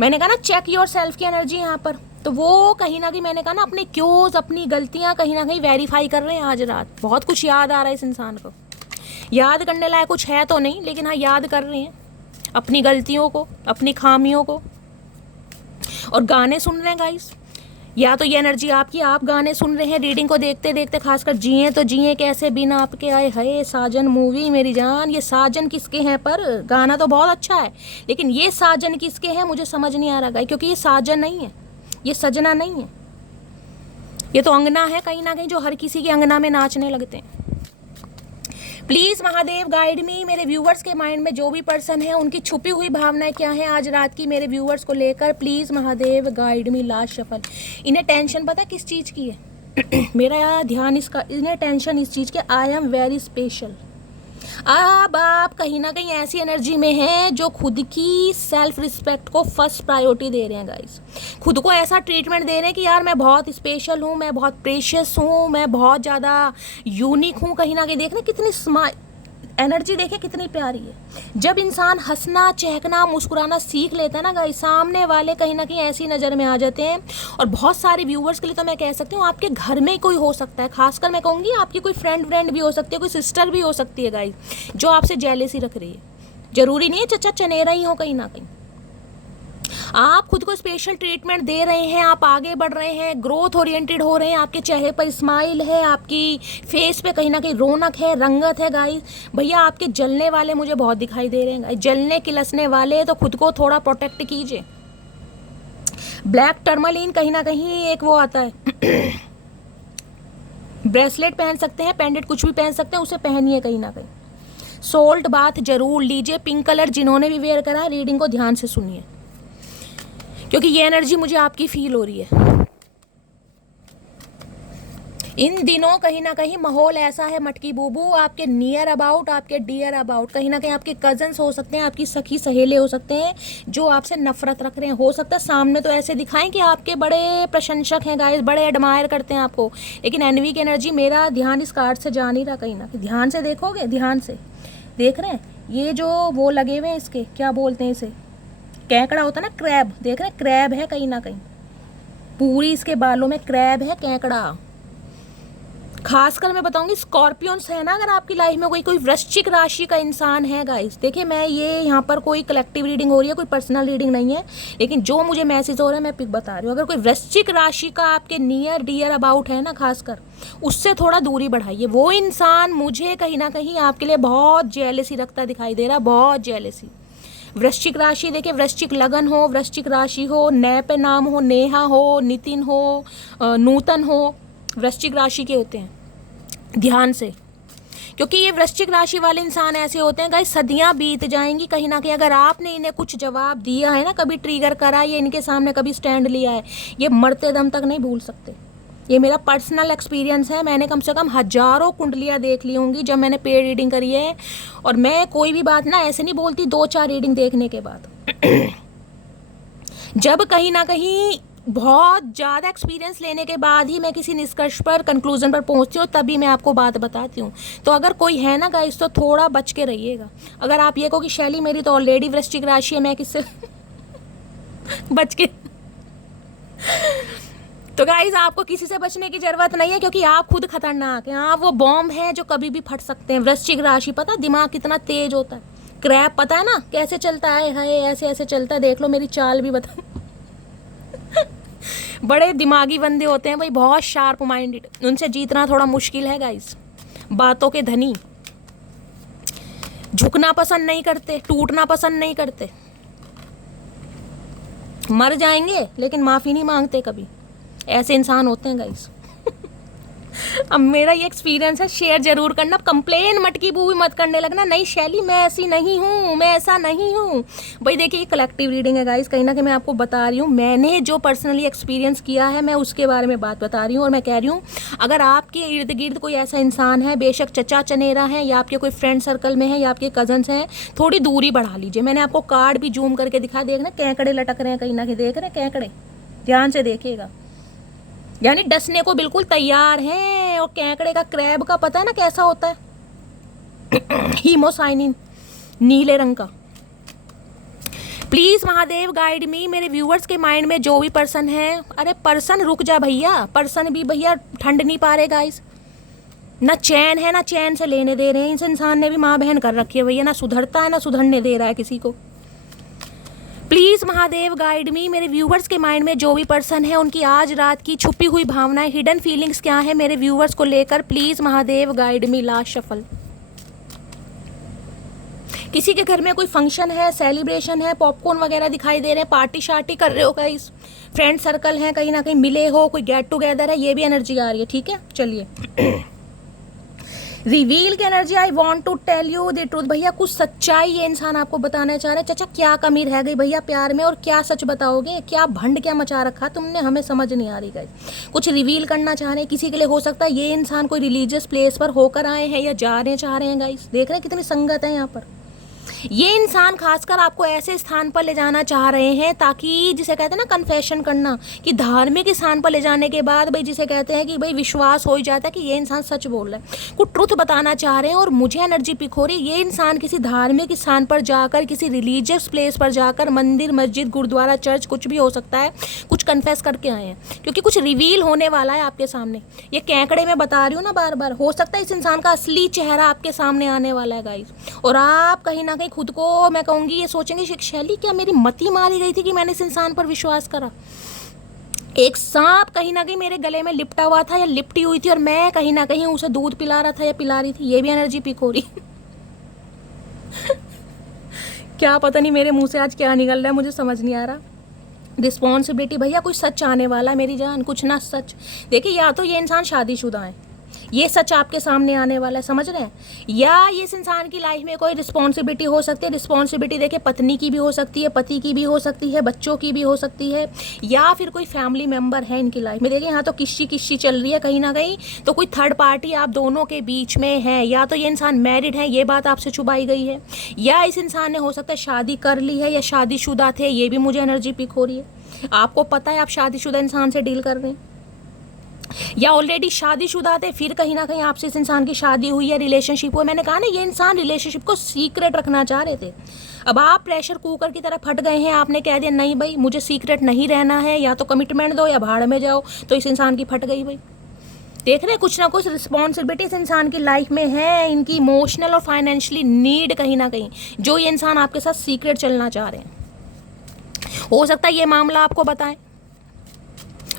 मैंने कहा ना चेक योर सेल्फ की एनर्जी यहाँ पर, तो वो कहीं ना कहीं मैंने कहा ना अपने क्योज, अपनी गलतियाँ कहीं ना कहीं वेरीफाई कर रहे हैं आज रात। बहुत कुछ याद आ रहा है इस इंसान को, याद करने लायक कुछ है तो नहीं, लेकिन हाँ याद कर रहे हैं अपनी गलतियों को, अपनी खामियों को, और गाने सुन रहे हैं गाइस। या तो ये एनर्जी आपकी, आप गाने सुन रहे हैं रीडिंग को देखते देखते, खासकर जिए तो जिए कैसे बिना आपके, आए है साजन मूवी मेरी जान। ये साजन किसके हैं? पर गाना तो बहुत अच्छा है, लेकिन ये साजन किसके हैं मुझे समझ नहीं आ रहा गाइस, क्योंकि ये साजन नहीं है, ये सजना नहीं है, ये तो अंगना है कहीं ना कहीं, जो हर किसी के अंगना में नाचने लगते हैं। प्लीज़ महादेव गाइड मी, मेरे व्यूवर्स के माइंड में जो भी पर्सन है उनकी छुपी हुई भावनाएं क्या है आज रात की मेरे व्यूवर्स को लेकर। Please Mahadev guide me. Last shuffle, इन्हें टेंशन पता किस चीज़ की है? मेरा ध्यान इसका, इन्हें टेंशन इस चीज़ के, आई एम वेरी स्पेशल। अब आप कहीं ना कहीं ऐसी एनर्जी में हैं जो खुद की सेल्फ रिस्पेक्ट को फर्स्ट प्रायोरिटी दे रहे हैं गाइस, खुद को ऐसा ट्रीटमेंट दे रहे हैं कि यार मैं बहुत स्पेशल हूँ, मैं बहुत प्रेशियस हूँ, मैं बहुत ज़्यादा यूनिक हूँ। कहीं ना कहीं देखना कितनी एनर्जी देखे कितनी प्यारी है। जब इंसान हंसना, चहकना, मुस्कुराना सीख लेता है ना गाइस, सामने वाले कहीं ना कहीं ऐसी नज़र में आ जाते हैं। और बहुत सारे व्यूवर्स के लिए तो मैं कह सकती हूँ आपके घर में कोई हो सकता है, खासकर मैं कहूँगी आपकी कोई फ्रेंड भी हो सकती है, कोई सिस्टर भी हो सकती है गाइस, जो आपसे जेलेसी रख रही है। ज़रूरी नहीं है चचा चनेरा ही हो, कहीं ना कहीं आप खुद को स्पेशल ट्रीटमेंट दे रहे हैं, आप आगे बढ़ रहे हैं, ग्रोथ ओरिएंटेड हो रहे हैं, आपके चेहरे पर स्माइल है, आपकी फेस पे कहीं ना कहीं रौनक है, रंगत है गाइस। भैया आपके जलने वाले मुझे बहुत दिखाई दे रहे हैं गाइस, जलने किलसने वाले, तो खुद को थोड़ा प्रोटेक्ट कीजिए। ब्लैक टर्मलिन कहीं ना कहीं एक वो आता है ब्रेसलेट पहन सकते हैं, पेंडेंट कुछ भी पहन सकते हैं, उसे पहनिए कहीं ना कहीं। सोल्ट बाथ जरूर लीजिए, पिंक कलर जिन्होंने भी वेयर करा, रीडिंग को ध्यान से सुनिए, क्योंकि ये एनर्जी मुझे आपकी फील हो रही है। इन दिनों कहीं ना कहीं माहौल ऐसा है मटकी बूबू, आपके नियर अबाउट, आपके डियर अबाउट, कहीं ना कहीं आपके कजन्स हो सकते हैं, आपकी सखी सहेले हो सकते हैं जो आपसे नफरत रख रहे हैं। हो सकता है सामने तो ऐसे दिखाएं कि आपके बड़े प्रशंसक हैं गाइस, बड़े एडमायर करते हैं आपको, लेकिन एनवी की एनर्जी, मेरा ध्यान इस कार्ड से जा नहीं रहा। कहीं ना कहीं ध्यान से देखोगे, ध्यान से देख रहे हैं, ये जो वो लगे हुए हैं इसके, क्या बोलते हैं इसे, कैंकड़ा होता है ना, क्रैब, देख रहे हैं क्रैब है कहीं ना कहीं, पूरी इसके बालों में क्रैब है, कैंकड़ा। खासकर मैं बताऊंगी स्कॉर्पियंस है ना, अगर आपकी लाइफ में कोई वृश्चिक राशि का इंसान है गाइस, देखिए मैं ये यहाँ पर कोई कलेक्टिव रीडिंग हो रही है, कोई पर्सनल रीडिंग नहीं है, लेकिन जो मुझे मैसेज हो रहा है मैं पिक बता रही हूँ। अगर कोई वृश्चिक राशि का आपके नियर डियर अबाउट है ना, खासकर उससे थोड़ा दूरी बढ़ाइए। वो इंसान मुझे कहीं ना कहीं आपके लिए बहुत जेलसी रखता दिखाई दे रहा है, बहुत जेलसी। वृश्चिक राशि देखिए, वृश्चिक लगन हो, वृश्चिक राशि हो, नए पे नाम हो, नेहा हो, नितिन हो, नूतन हो, वृश्चिक राशि के होते हैं, ध्यान से, क्योंकि ये वृश्चिक राशि वाले इंसान ऐसे होते हैं गाइस, सदियां बीत जाएंगी कहीं ना कहीं, अगर आपने इन्हें कुछ जवाब दिया है ना, कभी ट्रिगर करा, ये इनके सामने कभी स्टैंड लिया है, ये मरते दम तक नहीं भूल सकते। ये मेरा पर्सनल एक्सपीरियंस है, मैंने कम से कम हजारों कुंडलियाँ देख ली होंगी जब मैंने पेड रीडिंग करी है, और मैं कोई भी बात ना ऐसे नहीं बोलती 2-4 रीडिंग देखने के बाद। जब कहीं ना कहीं बहुत ज़्यादा एक्सपीरियंस लेने के बाद ही मैं किसी निष्कर्ष पर, कंक्लूजन पर पहुंचती हूँ, तभी मैं आपको बात बताती हूँ। तो अगर कोई है ना गाइस तो थोड़ा बच के रहिएगा। अगर आप ये कहो कि शैली मेरी तो ऑलरेडी वृश्चिक राशि है, मैं किससे बच के तो गाइज आपको किसी से बचने की जरूरत नहीं है, क्योंकि आप खुद खतरनाक हैं। आप वो बॉम्ब हैं जो कभी भी फट सकते हैं। वृश्चिक राशि, पता दिमाग कितना तेज होता है। क्रैब पता है ना कैसे चलता है, हाय ऐसे ऐसे चलता है। देख लो मेरी चाल भी बता। बड़े दिमागी बंदे होते हैं भाई, बहुत शार्प माइंडेड। उनसे जीतना थोड़ा मुश्किल है गाइस। बातों के धनी, झुकना पसंद नहीं करते, टूटना पसंद नहीं करते। मर जाएंगे लेकिन माफ़ी नहीं मांगते कभी। ऐसे इंसान होते हैं गाइस। अब मेरा ये एक्सपीरियंस है, शेयर जरूर करना। कंप्लेन मटकी बू भी मत करने लगना, नहीं शैली मैं ऐसी नहीं हूँ, मैं ऐसा नहीं हूँ। भाई देखिए, ये कलेक्टिव रीडिंग है गाइस। कहीं ना कहीं मैं आपको बता रही हूँ, मैंने जो पर्सनली एक्सपीरियंस किया है मैं उसके बारे में बात बता रही हूँ। और मैं कह रही हूँ, अगर आपके इर्द गिर्द कोई ऐसा इंसान है, बेशक चचा चनेरा है या आपके कोई फ्रेंड सर्कल में है या आपके कजन्स हैं, थोड़ी दूरी बढ़ा लीजिए। मैंने आपको कार्ड भी जूम करके दिखा, देखना कैंकड़े लटक रहे हैं कहीं ना कहीं, देख रहे हैं कैंकड़े, ध्यान से देखिएगा। यानी डसने को बिल्कुल तैयार हैं। और कैंकड़े का, क्रैब का पता है ना कैसा होता है, हीमोसाइनिन, नीले रंग का। प्लीज महादेव गाइड मी। मेरे व्यूअर्स के माइंड में जो भी पर्सन है, अरे पर्सन रुक जा भैया, पर्सन भी भैया ठंड नहीं पा रहे गाइस। ना चैन है, ना चैन से लेने दे रहे हैं। इस इंसान ने भी माँ बहन कर रखी है भैया, ना सुधरता है ना सुधरने दे रहा है किसी को। प्लीज़ महादेव गाइड मी। मेरे व्यूवर्स के माइंड में जो भी पर्सन है, उनकी आज रात की छुपी हुई भावनाएं, हिडन फीलिंग्स क्या है मेरे व्यूवर्स को लेकर। Please Mahadev guide me. Last shuffle. किसी के घर में कोई फंक्शन है, सेलिब्रेशन है, पॉपकॉर्न वगैरह दिखाई दे रहे हैं, पार्टी शार्टी कर रहे हो गाइस, फ्रेंड सर्कल है, कहीं ना कहीं मिले हो, कोई गेट टुगेदर है, ये भी एनर्जी आ रही है। ठीक है, चलिए। रिवील की energy. I want to tell you the truth. भैया कुछ सच्चाई ये इंसान आपको बताना चाह रहे हैं। चाचा क्या कमी रह गई भैया प्यार में, और क्या सच बताओगे, क्या भंड क्या मचा रखा तुमने, हमें समझ नहीं आ रही गाइस। कुछ रिवील करना चाह रहे हैं किसी के लिए। हो सकता है ये इंसान कोई रिलीजियस प्लेस पर होकर आए हैं या जा रहे चाह रहे हैं गाइस। देख रहे हैं कितनी संगत है यहाँ पर। ये इंसान खासकर आपको ऐसे स्थान पर ले जाना चाह रहे हैं ताकि, जिसे कहते हैं ना कन्फेशन करना, कि धार्मिक स्थान पर ले जाने के बाद भाई जिसे कहते हैं कि भाई विश्वास हो ही जाता है कि ये इंसान सच बोल रहा है, कुछ ट्रुथ बताना चाह रहे हैं। और मुझे एनर्जी पिक हो रही है, ये इंसान किसी धार्मिक स्थान पर जाकर, किसी रिलीजियस प्लेस पर जाकर, मंदिर मस्जिद गुरुद्वारा चर्च कुछ भी हो सकता है, कुछ कन्फेस करके आए हैं, क्योंकि कुछ रिवील होने वाला है आपके सामने। ये कैंकड़े में बता रही हूँ ना बार बार, हो सकता है इस इंसान का असली चेहरा आपके सामने आने वाला है गाइस। और आप कहीं ना कहीं खुद को, मैं कहूँगी, ये सोचेंगे शैली क्या मेरी मति मारी गई थी कि मैंने इस इंसान पर विश्वास करा। एक सांप कहीं ना कहीं मेरे गले में लिपटा हुआ था या लिपटी हुई थी, और मैं कहीं ना कहीं उसे दूध पिला रहा था या पिला रही थी। ये भी एनर्जी पिक हो रही। क्या पता नहीं मेरे मुंह से आज क्या निकल रहा है, मुझे समझ नहीं आ रहा। रिस्पॉन्सिबिलिटी भैया, कुछ सच आने वाला है मेरी जान, कुछ ना सच। देखिए, या तो ये इंसान शादीशुदा है, ये सच आपके सामने आने वाला है, समझ रहे हैं, या ये इस इंसान की लाइफ में कोई रिस्पॉन्सिबिलिटी हो सकती है। रिस्पॉन्सिबिलिटी देखिए, पत्नी की भी हो सकती है, पति की भी हो सकती है, बच्चों की भी हो सकती है, या फिर कोई फैमिली मेंबर है इनकी लाइफ में। देखिए यहाँ तो किस्सी चल रही है कहीं ना कहीं, तो कोई थर्ड पार्टी आप दोनों के बीच में है। या तो ये इंसान मैरिड है, ये बात आपसे छुपाई गई है, या इस इंसान ने हो सकता है शादी कर ली है या शादीशुदा थे, ये भी मुझे एनर्जी पिक हो रही है। आपको पता है आप शादीशुदा इंसान से डील कर रहे हैं, या ऑलरेडी शादीशुदा थे, फिर कहीं ना कहीं आपसे इस इंसान की शादी हुई है, रिलेशनशिप हुआ। मैंने कहा ना, ये इंसान रिलेशनशिप को सीक्रेट रखना चाह रहे थे। अब आप प्रेशर कुकर की तरह फट गए हैं, आपने कह दिया नहीं भाई मुझे सीक्रेट नहीं रहना है, या तो कमिटमेंट दो या भाड़ में जाओ, तो इस इंसान की फट गई भाई। देख रहे हैं कुछ ना कुछ रिस्पॉन्सिबिलिटी इस इंसान की लाइफ में है, इनकी इमोशनल और फाइनेंशियली नीड कहीं ना कहीं, जो ये इंसान आपके साथ सीक्रेट चलना चाह रहे हैं। हो सकता है ये मामला आपको बताएं।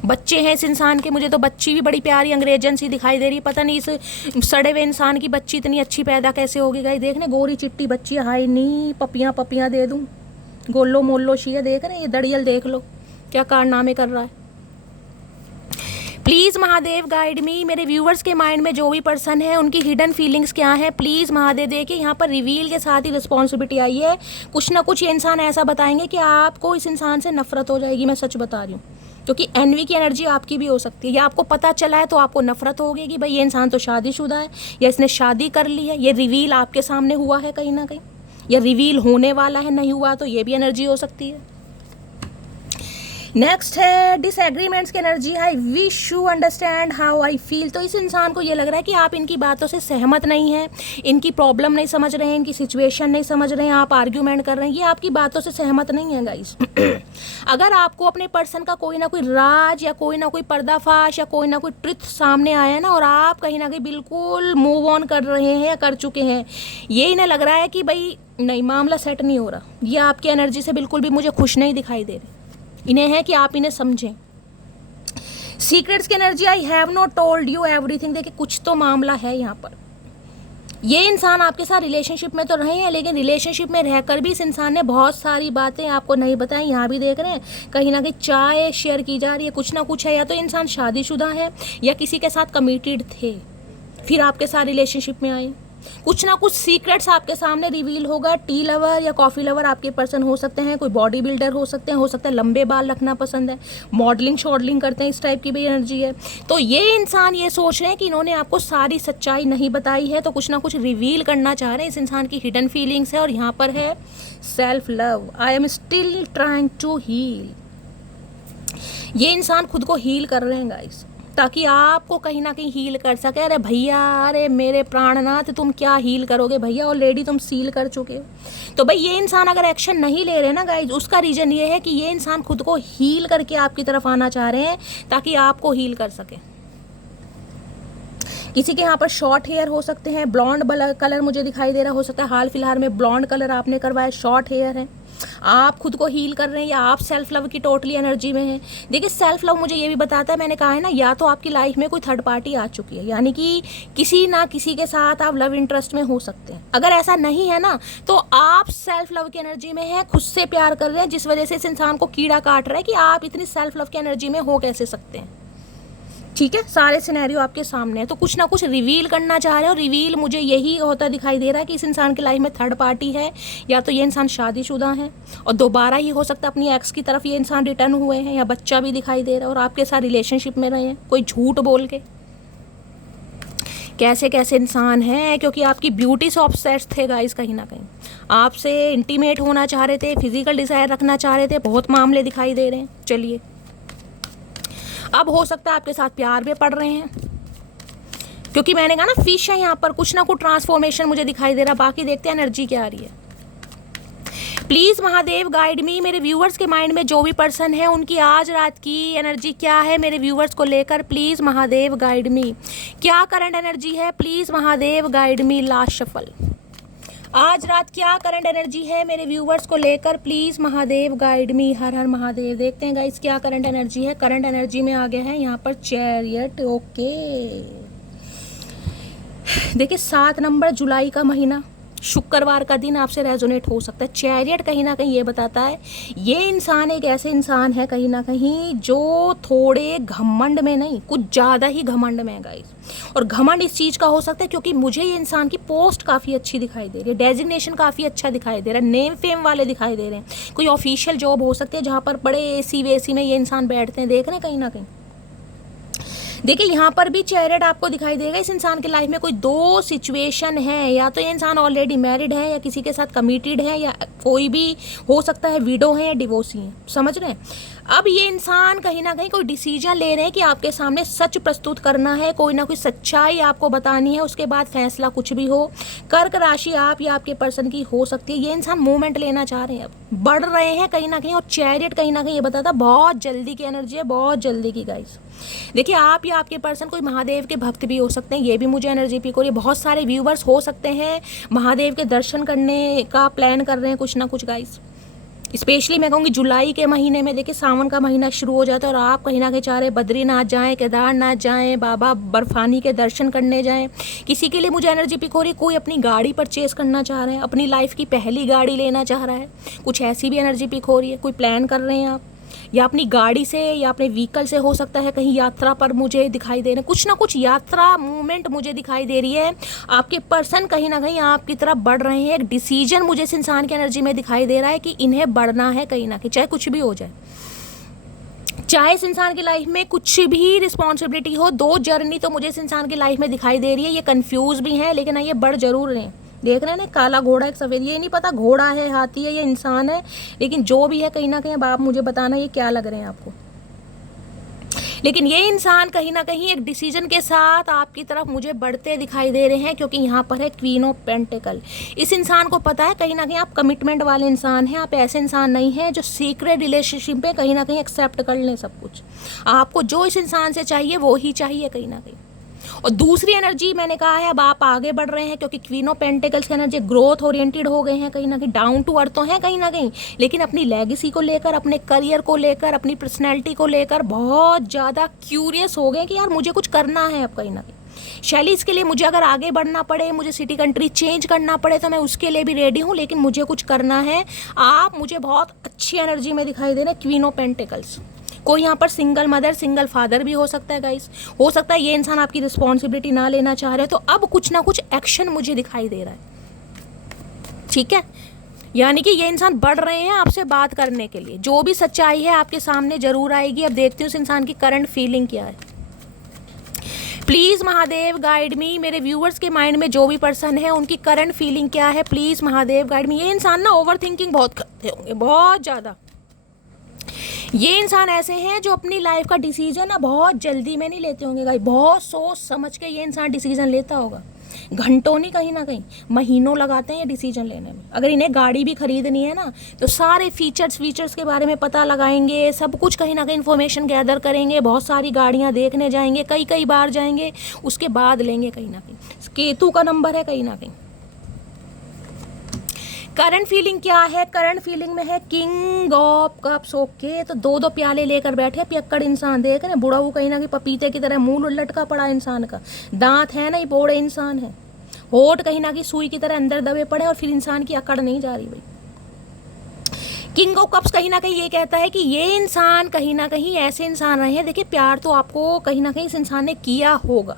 बच्चे हैं इस इंसान के, मुझे तो बच्ची भी बड़ी प्यारी अंग्रेजन सी दिखाई दे रही है। पता नहीं इस सड़े हुए इंसान की बच्ची इतनी अच्छी पैदा कैसे होगी गाइस। देखने गोरी चिट्टी बच्ची, हाय नी पपियाँ दे दूँ, गोल्लो मोल्लो शी है। देख रहे हैं ये दड़ियल, देख लो क्या कारनामे कर रहा है। प्लीज़ महादेव गाइड मी। मेरे व्यूवर्स के माइंड में जो भी पर्सन है, उनकी हिडन फीलिंग्स क्या है, प्लीज़ महादेव। देखिए यहाँ पर रिवील के साथ ही रिस्पॉन्सिबिलिटी आई है। कुछ ना कुछ ये इंसान ऐसा बताएंगे कि आपको इस इंसान से नफरत हो जाएगी, मैं सच बता रही हूँ, क्योंकि एनवी की एनर्जी आपकी भी हो सकती है। या आपको पता चला है तो आपको नफरत होगी कि भाई ये इंसान तो शादीशुदा है या इसने शादी कर ली है। ये रिवील आपके सामने हुआ है कहीं ना कहीं, या रिवील होने वाला है, नहीं हुआ तो ये भी एनर्जी हो सकती है। नेक्स्ट है डिसएग्रीमेंट्स की energy. I wish you understand how I feel. तो इस इंसान को ये लग रहा है कि आप इनकी बातों से सहमत नहीं हैं, इनकी प्रॉब्लम नहीं समझ रहे हैं, इनकी सिचुएशन नहीं समझ रहे हैं, आप आर्ग्यूमेंट कर रहे हैं, ये आपकी बातों से सहमत नहीं है गाइस। अगर आपको अपने पर्सन का कोई ना कोई राज या कोई ना कोई पर्दाफाश या कोई ना कोई ट्रुथ सामने आया ना और आप कहीं ना कहीं बिल्कुल मूव ऑन कर रहे हैं या कर चुके हैं, ये इन्हें लग रहा है कि भाई नहीं, मामला सेट नहीं हो रहा, ये आपकी एनर्जी से बिल्कुल भी मुझे खुश नहीं दिखाई दे रही। इन्हें है कि आप इन्हें समझें। सीक्रेट्स की energy. I have not told you everything. देखिए कुछ तो मामला है यहाँ पर। ये इंसान आपके साथ रिलेशनशिप में तो रहे हैं, लेकिन रिलेशनशिप में रहकर भी इस इंसान ने बहुत सारी बातें आपको नहीं बताई। यहाँ भी देख रहे हैं कहीं ना कहीं चाय शेयर की जा रही है, कुछ ना कुछ है। या तो इंसान शादीशुदा है या किसी के साथ कमिटेड थे, फिर आपके साथ रिलेशनशिप में आए। कुछ ना कुछ सीक्रेट्स आपके सामने रिवील होगा। टी लवर या कॉफ़ी लवर आपके पर्सन हो सकते हैं, कोई बॉडी बिल्डर हो सकते हैं, हो सकता है लंबे बाल रखना पसंद है, मॉडलिंग शॉडलिंग करते हैं, इस टाइप की भी एनर्जी है। तो ये इंसान ये सोच रहे हैं कि इन्होंने आपको सारी सच्चाई नहीं बताई है, तो कुछ ना कुछ रिवील करना चाह रहे हैं। इस इंसान की हिडन फीलिंग्स है और यहाँ पर है self love. I am still trying to heal. ये इंसान खुद को हील कर रहे हैं गाइस, ताकि आपको कहीं ना कहीं हील कर सके। अरे भैया, अरे मेरे प्राणनाथ, तुम क्या हील करोगे भैया, ऑलरेडी तुम सील कर चुके हो। तो भाई ये इंसान अगर एक्शन नहीं ले रहे ना गाइज, उसका रीज़न ये है कि ये इंसान खुद को हील करके आपकी तरफ आना चाह रहे हैं ताकि आपको हील कर सके। किसी के यहाँ पर शॉर्ट हेयर हो सकते हैं, ब्लॉन्ड कलर मुझे दिखाई दे रहा हो सकता है, हाल फिलहाल में ब्लॉन्ड कलर आपने करवाया, शॉर्ट हेयर है, आप खुद को हील कर रहे हैं या आप सेल्फ लव की टोटली एनर्जी में हैं। देखिए सेल्फ लव मुझे ये भी बताता है, मैंने कहा है ना, या तो आपकी लाइफ में कोई थर्ड पार्टी आ चुकी है, यानी कि किसी ना किसी के साथ आप लव इंटरेस्ट में हो सकते हैं। अगर ऐसा नहीं है ना, तो आप सेल्फ लव की एनर्जी में हैं, खुद से प्यार कर रहे हैं, जिस वजह से इस इंसान को कीड़ा काट रहा है कि आप इतनी सेल्फ लव की एनर्जी में हो कैसे सकते हैं। ठीक है, सारे सिनेरियो आपके सामने है, तो कुछ ना कुछ रिवील करना चाह रहे हो। रिवील मुझे यही होता दिखाई दे रहा है कि इस इंसान की लाइफ में थर्ड पार्टी है, या तो ये इंसान शादीशुदा है और दोबारा ही हो सकता है अपनी एक्स की तरफ ये इंसान रिटर्न हुए हैं, या बच्चा भी दिखाई दे रहा है और आपके साथ रिलेशनशिप में रहे हैं कोई झूठ बोल के। कैसे कैसे इंसान हैं, क्योंकि आपकी ब्यूटी से ऑब्सेस्ड थे गाइस, कहीं ना कहीं आपसे इंटीमेट होना चाह रहे थे, फिजिकल डिजायर रखना चाह रहे थे, बहुत मामले दिखाई दे रहे हैं। चलिए, अब हो सकता है आपके साथ प्यार में पड़ रहे हैं, क्योंकि मैंने कहा ना फिश है यहाँ पर, कुछ ना कुछ ट्रांसफॉर्मेशन मुझे दिखाई दे रहा। बाकी देखते हैं एनर्जी क्या आ रही है। प्लीज़ महादेव गाइड मी। मेरे व्यूवर्स के माइंड में जो भी पर्सन है उनकी आज रात की एनर्जी क्या है मेरे व्यूवर्स को लेकर, प्लीज़ महादेव गाइड मी। क्या करंट एनर्जी है, please Mahadev guide me. Last shuffle. आज रात क्या करंट एनर्जी है मेरे व्यूवर्स को लेकर, प्लीज़ महादेव गाइड मी। हर हर महादेव। देखते हैं गाइस क्या करंट एनर्जी है। करंट एनर्जी में आ गया है यहाँ पर चैरियट। ओके, देखिए 7 नंबर जुलाई का महीना, शुक्रवार का दिन आपसे रेजोनेट हो सकता है। चैरियट कहीं ना कहीं ये बताता है ये इंसान एक ऐसे इंसान है कहीं ना कहीं जो थोड़े घमंड में नहीं, कुछ ज़्यादा ही घमंड में है गाइस। और घमंड इस चीज़ का हो सकता है क्योंकि मुझे ये इंसान की पोस्ट काफ़ी अच्छी दिखाई दे रही है, डेजिग्नेशन काफ़ी अच्छा दिखाई दे रहा है, नेम फेम वाले दिखाई दे रहे हैं, कोई ऑफिशियल जॉब हो सकती है जहाँ पर बड़े एसी वेसी में ये इंसान बैठते हैं, देख रहे हैं कहीं ना कहीं। देखिए यहाँ पर भी चैरियट आपको दिखाई देगा। इस इंसान की लाइफ में कोई दो सिचुएशन है, या तो ये इंसान ऑलरेडी मैरिड है या किसी के साथ कमिटेड है, या कोई भी हो सकता है विडो है या डिवोर्सी है, समझ रहे हैं। अब ये इंसान कहीं ना कहीं कोई डिसीजन ले रहे हैं कि आपके सामने सच प्रस्तुत करना है, कोई ना कोई सच्चाई आपको बतानी है, उसके बाद फैसला कुछ भी हो। कर्क राशि आप या आपके पर्सन की हो सकती है। ये इंसान मूवमेंट लेना चाह रहे हैं, अब बढ़ रहे हैं कहीं ना कहीं। और चैरियट कहीं ना कहीं ये बताता बहुत जल्दी की एनर्जी है, बहुत जल्दी की गाइस। देखिए आप या आपके पर्सन कोई महादेव के भक्त भी हो सकते हैं, ये भी मुझे एनर्जी पिक हो रही है। बहुत सारे व्यूवर्स हो सकते हैं महादेव के दर्शन करने का प्लान कर रहे हैं कुछ ना कुछ गाइस। स्पेशली मैं कहूँगी जुलाई के महीने में, देखिए सावन का महीना शुरू हो जाता है और आप कहीं ना कहीं चाह रहे बद्रीनाथ जाएं, केदारनाथ जाएं, बाबा बर्फानी के दर्शन करने जाएं। किसी के लिए मुझे एनर्जी पिक हो रही है कोई अपनी गाड़ी परचेज करना चाह रहे हैं, अपनी लाइफ की पहली गाड़ी लेना चाह रहा है, कुछ ऐसी भी एनर्जी पिक हो रही है। कोई प्लान कर रहे हैं आप, या अपनी गाड़ी से या अपने व्हीकल से हो सकता है, कहीं यात्रा पर मुझे दिखाई दे रहे हैं, कुछ ना कुछ यात्रा मूवमेंट मुझे दिखाई दे रही है। आपके पर्सन कहीं ना कहीं आपकी तरफ बढ़ रहे हैं। एक डिसीजन मुझे इस इंसान की एनर्जी में दिखाई दे रहा है कि इन्हें बढ़ना है कहीं ना कहीं, चाहे कुछ भी हो जाए, चाहे इस इंसान की लाइफ में कुछ भी रिस्पॉन्सिबिलिटी हो। दो जर्नी तो मुझे इस इंसान की लाइफ में दिखाई दे रही है। ये कंफ्यूज भी हैं लेकिन ये बढ़ जरूर रहे हैं, देख रहे हैं ना, काला घोड़ा एक सफ़ेद, ये नहीं पता घोड़ा है, हाथी है, ये इंसान है, लेकिन जो भी है कहीं ना कहीं अब आप मुझे बताना ये क्या लग रहे हैं आपको। लेकिन ये इंसान कहीं ना कहीं एक डिसीजन के साथ आपकी तरफ मुझे बढ़ते दिखाई दे रहे हैं, क्योंकि यहाँ पर है क्वीन ऑफ पेंटिकल। इस इंसान को पता है कहीं ना कहीं आप कमिटमेंट वाले इंसान हैं, आप ऐसे इंसान नहीं हैं जो सीक्रेट रिलेशनशिप में कहीं ना कहीं एक्सेप्ट कर लें सब कुछ। आपको जो इस इंसान से चाहिए वो ही चाहिए कहीं ना कहीं। और दूसरी एनर्जी मैंने कहा है, अब आप आगे बढ़ रहे हैं, क्योंकि क्वीन ऑफ पेंटिकल्स की एनर्जी ग्रोथ ओरिएंटेड हो गए हैं कहीं ना कहीं, डाउन टू अर्थ तो हैं कहीं ना कहीं, लेकिन अपनी लेगेसी को लेकर, अपने करियर को लेकर, अपनी पर्सनैलिटी को लेकर बहुत ज़्यादा क्यूरियस हो गए कि यार मुझे कुछ करना है अब कहीं ना कहीं। शैली इसके लिए मुझे अगर आगे बढ़ना पड़े, मुझे सिटी कंट्री चेंज करना पड़े तो मैं उसके लिए भी रेडी हूँ, लेकिन मुझे कुछ करना है। आप मुझे बहुत अच्छी एनर्जी में दिखाई दे रहे हैं क्वीन ऑफ पेंटिकल्स। कोई यहाँ पर सिंगल मदर, सिंगल फादर भी हो सकता है गाइस। हो सकता है ये इंसान आपकी रिस्पॉन्सिबिलिटी ना लेना चाह रहे, तो अब कुछ ना कुछ एक्शन मुझे दिखाई दे रहा है, ठीक है। यानी कि ये इंसान बढ़ रहे हैं आपसे बात करने के लिए, जो भी सच्चाई है आपके सामने जरूर आएगी। अब देखती हूँ इस इंसान की करंट फीलिंग क्या है। प्लीज़ महादेव गाइड मी, मेरे व्यूअर्स के माइंड में जो भी पर्सन है उनकी करंट फीलिंग क्या है, प्लीज़ महादेव गाइड मी। ये इंसान ना ओवर थिंकिंग बहुत करते होंगे, बहुत ज़्यादा। ये इंसान ऐसे हैं जो अपनी लाइफ का डिसीजन ना बहुत जल्दी में नहीं लेते होंगे गाइस, बहुत सोच समझ के ये इंसान डिसीजन लेता होगा। घंटों नहीं, कहीं ना कहीं महीनों लगाते हैं ये डिसीजन लेने में। अगर इन्हें गाड़ी भी खरीदनी है ना, तो सारे फीचर्स के बारे में पता लगाएंगे, सब कुछ कहीं ना कहीं इन्फॉर्मेशन गैदर करेंगे, बहुत सारी गाड़ियाँ देखने जाएंगे, कई बार जाएंगे, उसके बाद लेंगे कहीं ना कहीं। केतु का नंबर है कहीं ना कहीं। करंट फीलिंग क्या है, करंट फीलिंग में है किंग ऑफ कप्स। ओके, तो दो प्याले लेकर बैठे पियक्कड़ इंसान, देख रहे हैं बुढ़ा वो कहीं ना कहीं पपीते की तरह मुंह लटका पड़ा इंसान का, दांत है नहीं, बोड़े इंसान है, होठ कहीं ना कहीं सुई की तरह अंदर दबे पड़े, और फिर इंसान की अकड़ नहीं जा रही भाई। किंग ऑफ कप्स कहीं ना कहीं ये कहता है कि ये इंसान कहीं ना कहीं ऐसे इंसान रहे हैं, देखिए प्यार तो आपको कहीं ना कहीं इस इंसान ने किया होगा,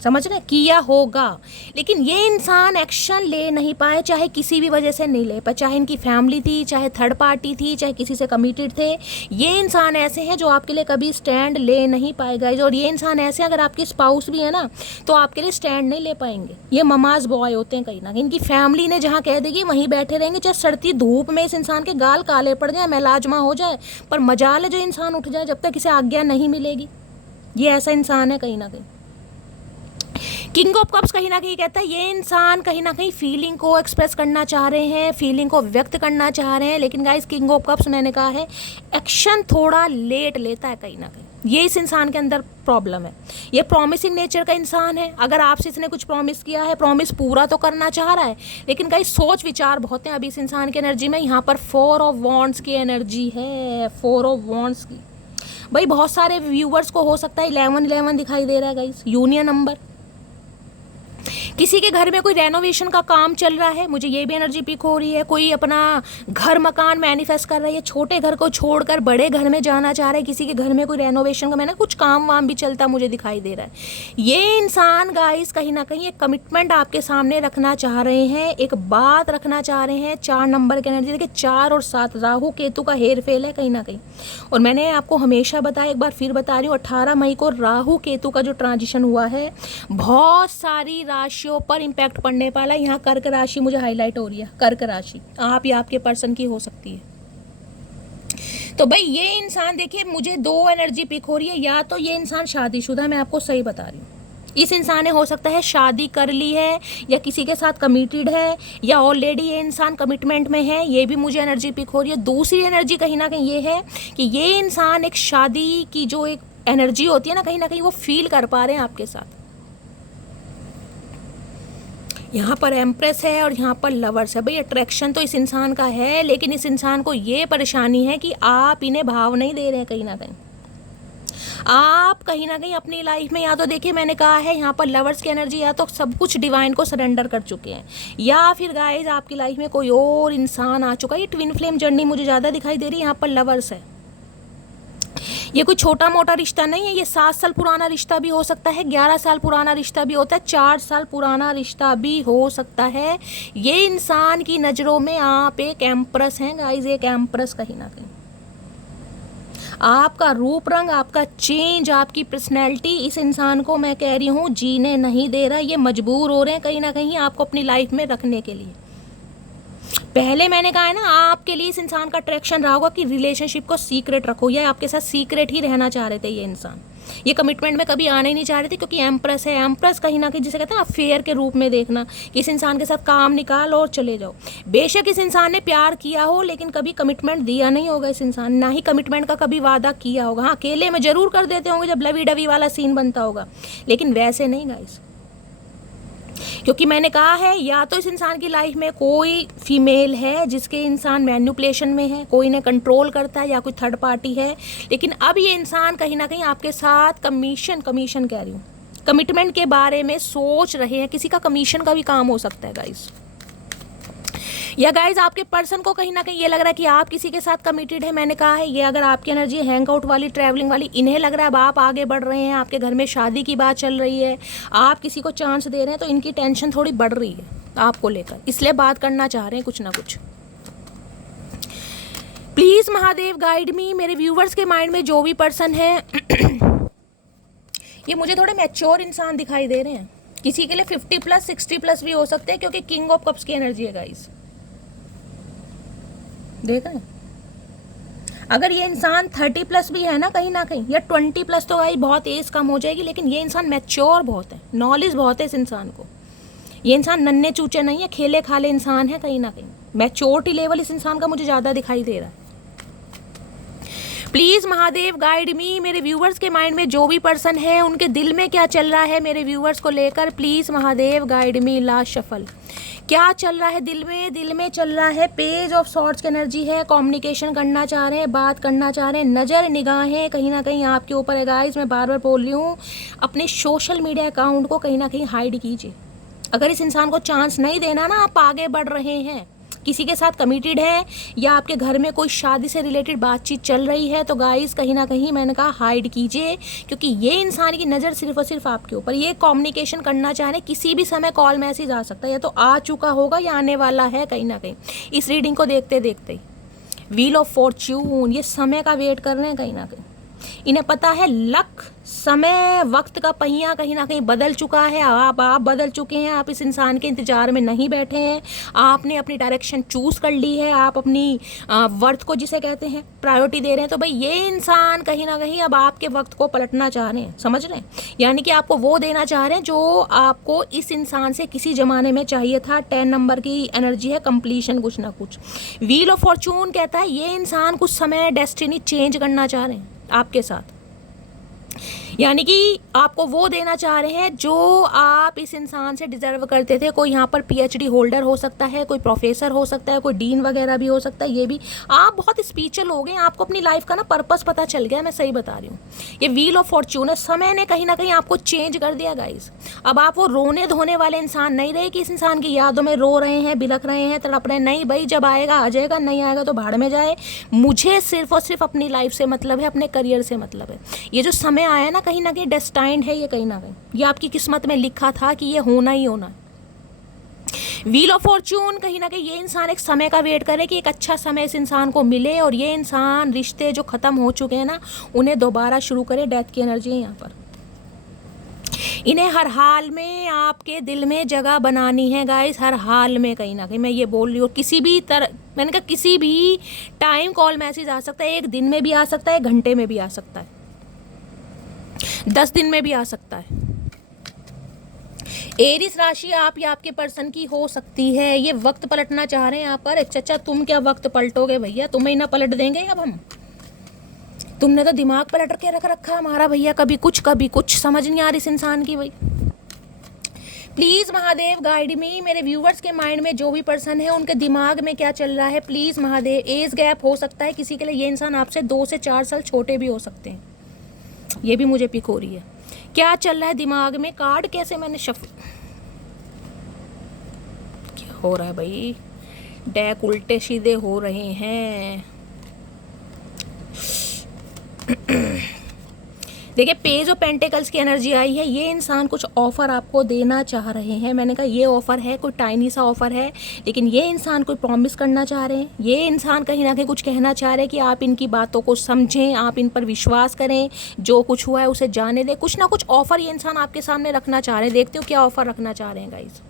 समझ रहे, किया होगा, लेकिन ये इंसान एक्शन ले नहीं पाए, चाहे किसी भी वजह से नहीं ले पाए, चाहे इनकी फैमिली थी, चाहे थर्ड पार्टी थी, चाहे किसी से कमिटेड थे। ये इंसान ऐसे हैं जो आपके लिए कभी स्टैंड ले नहीं पाएगा। और ये इंसान ऐसे अगर आपके स्पाउस भी है ना, तो आपके लिए स्टैंड नहीं ले पाएंगे। ये ममाज बॉय होते हैं कहीं ना कहीं, इनकी फैमिली ने जहाँ कह देगी वहीं बैठे रहेंगे, चाहे सड़ती धूप में इस इंसान के गाल काले पड़ जाए, मेलाजमा हो जाए, पर मजाल है जो इंसान उठ जाए जब तक इसे आज्ञा नहीं मिलेगी। ये ऐसा इंसान है कहीं ना कहीं। किंग ऑफ कप्स कहीं ना कहीं कहता है ये इंसान कहीं ना कहीं फीलिंग को एक्सप्रेस करना चाह रहे हैं, फीलिंग को व्यक्त करना चाह रहे हैं, लेकिन गाइस किंग ऑफ कप्स मैंने कहा है एक्शन थोड़ा लेट लेता है कहीं ना कहीं। ये इस इंसान के अंदर प्रॉब्लम है। ये प्रॉमिसिंग नेचर का इंसान है, अगर आपसे इसने कुछ प्रॉमिस किया है, प्रॉमिस पूरा तो करना चाह रहा है, लेकिन गाइस सोच विचार बहुत है अभी इस इंसान की एनर्जी में। यहाँ पर 4 ऑफ वॉन्ड्स की एनर्जी है, 4 ऑफ वॉन्ड्स की। भाई बहुत सारे व्यूवर्स को हो सकता है 11 दिखाई दे रहा है गाइस, यूनियन नंबर। किसी के घर में कोई रेनोवेशन का काम चल रहा है, मुझे ये भी एनर्जी पिक हो रही है। कोई अपना घर मकान मैनिफेस्ट कर रहा है, छोटे घर को छोड़कर बड़े घर में जाना चाह रहा है। किसी के घर में कोई रेनोवेशन का, मैंने कुछ काम वाम भी चलता मुझे दिखाई दे रहा है। ये इंसान गाइस कहीं ना कहीं एक कमिटमेंट आपके सामने रखना चाह रहे हैं, एक बात रखना चाह रहे हैं। 4 नंबर की एनर्जी देखिए, 4 और 7 राहु केतु का हेर फेल है कहीं ना कहीं। और मैंने आपको हमेशा बताया, एक बार फिर बता रही हूँ, 18 मई को राहु केतु का जो ट्रांजिशन हुआ है, बहुत सारी राशियों पर इम्पैक्ट पड़ने वाला है। यहाँ कर्क राशि मुझे हाईलाइट हो रही है, कर्क राशि आप या आपके पर्सन की हो सकती है। तो भाई ये इंसान देखिए, मुझे 2 एनर्जी पिक हो रही है। या तो ये इंसान शादीशुदा, मैं आपको सही बता रही हूँ, इस इंसान ने हो सकता है शादी कर ली है, या किसी के साथ कमिटेड है, या ऑलरेडी ये इंसान कमिटमेंट में है, ये भी मुझे एनर्जी पिक हो रही है। दूसरी एनर्जी कहीं ना कहीं ये है कि ये इंसान एक शादी की जो एक एनर्जी होती है ना, कहीं ना कहीं वो फील कर पा रहे हैं आपके साथ। यहाँ पर एम्प्रेस है और यहाँ पर लवर्स है। भाई अट्रैक्शन तो इस इंसान का है, लेकिन इस इंसान को ये परेशानी है कि आप इन्हें भाव नहीं दे रहे हैं कहीं ना कहीं। आप कहीं ना कहीं अपनी लाइफ में, या तो देखिए मैंने कहा है यहाँ पर लवर्स की एनर्जी, या तो सब कुछ डिवाइन को सरेंडर कर चुके हैं, या फिर गाइस आपकी लाइफ में कोई और इंसान आ चुका है। ये ट्विन फ्लेम जर्नी मुझे ज़्यादा दिखाई दे रही है। यहाँ पर लवर्स है, ये कोई छोटा मोटा रिश्ता नहीं है, ये 7 साल पुराना रिश्ता भी हो सकता है, 11 साल पुराना रिश्ता भी होता है, 4 साल पुराना रिश्ता भी हो सकता है। ये इंसान की नज़रों में आप एक एम्प्रेस हैं गाइस, एक एम्प्रेस कहीं ना कहीं। आपका रूप रंग, आपका चेंज, आपकी पर्सनैलिटी इस इंसान को मैं कह रही हूँ जीने नहीं दे रहा। ये मजबूर हो रहे हैं कहीं ना कहीं आपको अपनी लाइफ में रखने के लिए। पहले मैंने कहा है ना, आपके लिए इस इंसान का अट्रैक्शन रहा होगा कि रिलेशनशिप को सीक्रेट रखो, या आपके साथ सीक्रेट ही रहना चाह रहे थे ये इंसान। ये कमिटमेंट में कभी आना ही नहीं चाह रहे थे, क्योंकि एम्प्रेस है। एम्प्रेस कहीं ना कहीं जिसे कहते हैं अफेयर के रूप में देखना, कि इस इंसान के साथ काम निकाल और चले जाओ। बेशक इस इंसान ने प्यार किया हो, लेकिन कभी कमिटमेंट दिया नहीं होगा इस इंसान, ना ही कमिटमेंट का कभी वादा किया होगा। हाँ, अकेले में जरूर कर देते होंगे जब लवी डवी वाला सीन बनता होगा, लेकिन वैसे नहीं गाइस। क्योंकि मैंने कहा है, या तो इस इंसान की लाइफ में कोई फीमेल है जिसके इंसान मैनिपुलेशन में है, कोई ने कंट्रोल करता है, या कोई थर्ड पार्टी है। लेकिन अब ये इंसान कहीं ना कहीं आपके साथ कमीशन कह रही हूँ, कमिटमेंट के बारे में सोच रहे हैं। किसी का कमीशन का भी काम हो सकता है गाइस, या गाइज आपके पर्सन को कहीं ना कहीं ये लग रहा है कि आप किसी के साथ कमिटेड है। मैंने कहा है, ये अगर आपकी एनर्जी हैंग आउट वाली, ट्रैवलिंग वाली, इन्हें लग रहा है अब आप आगे बढ़ रहे हैं, आपके घर में शादी की बात चल रही है, आप किसी को चांस दे रहे हैं, तो इनकी टेंशन थोड़ी बढ़ रही है आपको लेकर, इसलिए बात करना चाह रहे हैं कुछ ना कुछ। प्लीज महादेव गाइड मी। मेरे व्यूवर्स के माइंड में जो भी पर्सन है ये मुझे थोड़े मैच्योर इंसान दिखाई दे रहे हैं। किसी के लिए 50+ 60+ भी हो सकते हैं, क्योंकि किंग ऑफ कप्स की एनर्जी है गाइस। देखा है, अगर ये इंसान 30+ भी है ना कहीं ना कहीं, या 20+, तो भाई बहुत एज कम हो जाएगी, लेकिन ये इंसान मैच्योर बहुत है, नॉलेज बहुत है इस इंसान को। ये इंसान नन्हे चूचे नहीं है, खेले खाले इंसान है कहीं ना कहीं। मैच्योरिटी लेवल इस इंसान का मुझे ज़्यादा दिखाई दे रहा है। प्लीज़ महादेव गाइड मी। मेरे व्यूवर्स के माइंड में जो भी पर्सन है, उनके दिल में क्या चल रहा है मेरे व्यूवर्स को लेकर, please Mahadev guide me. Last shuffle, क्या चल रहा है दिल में? दिल में चल रहा है पेज ऑफ सॉर्ड्स की एनर्जी है। कम्युनिकेशन करना चाह रहे हैं, बात करना चाह रहे हैं, नज़र निगाहें कहीं ना कहीं आपके ऊपर है गाइस। मैं बार बार बोल रही हूँ, अपने सोशल मीडिया अकाउंट को कहीं ना कहीं हाइड कीजिए। अगर इस इंसान को चांस नहीं देना ना, आप आगे बढ़ रहे हैं, किसी के साथ कमिटेड है, या आपके घर में कोई शादी से रिलेटेड बातचीत चल रही है, तो गाइस कहीं ना कहीं मैंने कहा हाइड कीजिए, क्योंकि ये इंसान की नज़र सिर्फ और सिर्फ आपके ऊपर। ये कम्युनिकेशन करना चाह रहे हैं, किसी भी समय कॉल मैसेज आ सकता है, या तो आ चुका होगा या आने वाला है कहीं ना कहीं इस रीडिंग को देखते देखते ही। व्हील ऑफ फॉर्च्यून, ये समय का वेट कर रहे हैं कहीं ना कहीं। इन्हें पता है लक, समय, वक्त का पहिया कहीं ना कहीं बदल चुका है। आप बदल चुके हैं, आप इस इंसान के इंतजार में नहीं बैठे हैं, आपने अपनी डायरेक्शन चूज़ कर ली है, आप अपनी वर्थ को जिसे कहते हैं प्रायोरिटी दे रहे हैं। तो भाई ये इंसान कहीं ना कहीं अब आपके वक्त को पलटना चाह रहे हैं, समझ रहे हैं? यानी कि आपको वो देना चाह रहे हैं जो आपको इस इंसान से किसी ज़माने में चाहिए था। 10 नंबर की एनर्जी है, कंप्लीशन कुछ ना कुछ। व्हील ऑफ फॉर्च्यून कहता है ये इंसान कुछ समय डेस्टिनी चेंज करना चाह रहे हैं आपके साथ, यानी कि आपको वो देना चाह रहे हैं जो आप इस इंसान से डिजर्व करते थे। कोई यहाँ पर PhD होल्डर हो सकता है, कोई प्रोफेसर हो सकता है, कोई डीन वगैरह भी हो सकता है। ये भी आप बहुत स्पिरिचुअल हो गए, आपको अपनी लाइफ का ना पर्पस पता चल गया। मैं सही बता रही हूँ, ये व्हील ऑफ फॉर्च्यून है। समय ने कहीं ना कहीं आपको चेंज कर दिया गाइस। अब आप वो रोने धोने वाले इंसान नहीं रहे कि इस इंसान की यादों में रो रहे हैं, बिलख रहे हैं, तड़प रहे हैं। नहीं भाई, जब आएगा आ जाएगा, नहीं आएगा तो भाड़ में जाए। मुझे सिर्फ और सिर्फ अपनी लाइफ से मतलब है, अपने करियर से मतलब है। ये जो समय आया ना, कहीं ना कहीं डेस्टाइंड है ये, कहीं ना कहीं ये आपकी किस्मत में लिखा था कि ये होना ही होना। व्हील ऑफ फॉर्च्यून कहीं ना कहीं ये इंसान एक समय का वेट करे कि एक अच्छा समय इस इंसान को मिले, और ये इंसान रिश्ते जो खत्म हो चुके हैं ना, उन्हें दोबारा शुरू करे। डेथ की एनर्जी है यहाँ पर। इन्हें हर हाल में आपके दिल में जगह बनानी है गाइस, हर हाल में। कहीं ना कहीं मैं ये बोल रही हूँ, किसी भी तरह, मैंने कहा किसी भी टाइम कॉल मैसेज आ सकता है। एक दिन में भी आ सकता है, घंटे में भी आ सकता है, 10 दिन में भी आ सकता है। एरिस राशि आप या आपके पर्सन की हो सकती है। ये वक्त पलटना चाह रहे हैं यहाँ पर। चाचा तुम क्या वक्त पलटोगे भैया, तुम्हें ना पलट देंगे अब हम। तुमने तो दिमाग पलट के रख रखा हमारा भैया, कभी कुछ समझ नहीं आ रही इस इंसान की भाई। प्लीज़ महादेव गाइड मी। मेरे व्यूवर्स के माइंड में जो भी पर्सन है, उनके दिमाग में क्या चल रहा है, प्लीज़ महादेव। एज गैप हो सकता है किसी के लिए, ये इंसान आपसे 2 से 4 साल छोटे भी हो सकते हैं, ये भी मुझे पिक हो रही है। क्या चल रहा है दिमाग में? कार्ड कैसे मैंने शफल, क्या हो रहा है भाई? डेक उल्टे सीधे हो रहे हैं। देखिए पेज ऑफ पेंटिकल्स की एनर्जी आई है। ये इंसान कुछ ऑफर आपको देना चाह रहे हैं। मैंने कहा ये ऑफर है, कोई टाइनी सा ऑफर है, लेकिन ये इंसान कोई प्रॉमिस करना चाह रहे हैं। ये इंसान कहीं ना कहीं कुछ कहना चाह रहे हैं कि आप इनकी बातों को समझें, आप इन पर विश्वास करें, जो कुछ हुआ है उसे जाने दें। कुछ ना कुछ ऑफर ये इंसान आपके सामने रखना चाह रहे हैं। देखते हो क्या ऑफर रखना चाह रहे हैं गाइस।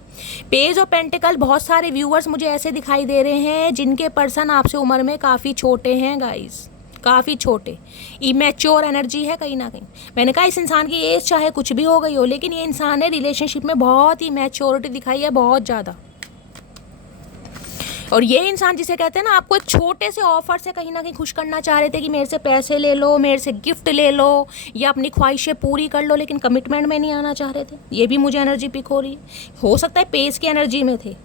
पेज ऑफ पेंटिकल, बहुत सारे व्यूअर्स मुझे ऐसे दिखाई दे रहे हैं जिनके पर्सन आपसे उम्र में काफ़ी छोटे हैं गाइस, काफ़ी छोटे। इमेच्योर एनर्जी है कहीं ना कहीं। मैंने कहा इस इंसान की एज चाहे कुछ भी हो गई हो, लेकिन ये इंसान ने रिलेशनशिप में बहुत ही मैच्योरिटी दिखाई है, बहुत ज़्यादा। और ये इंसान जिसे कहते हैं ना, आपको एक छोटे से ऑफर से कहीं ना कहीं खुश करना चाह रहे थे कि मेरे से पैसे ले लो, मेरे से गिफ्ट ले लो, या अपनी ख्वाहिशें पूरी कर लो, लेकिन कमिटमेंट में नहीं आना चाह रहे थे। ये भी मुझे एनर्जी पिक हो रही है। हो सकता है पेज की एनर्जी में थे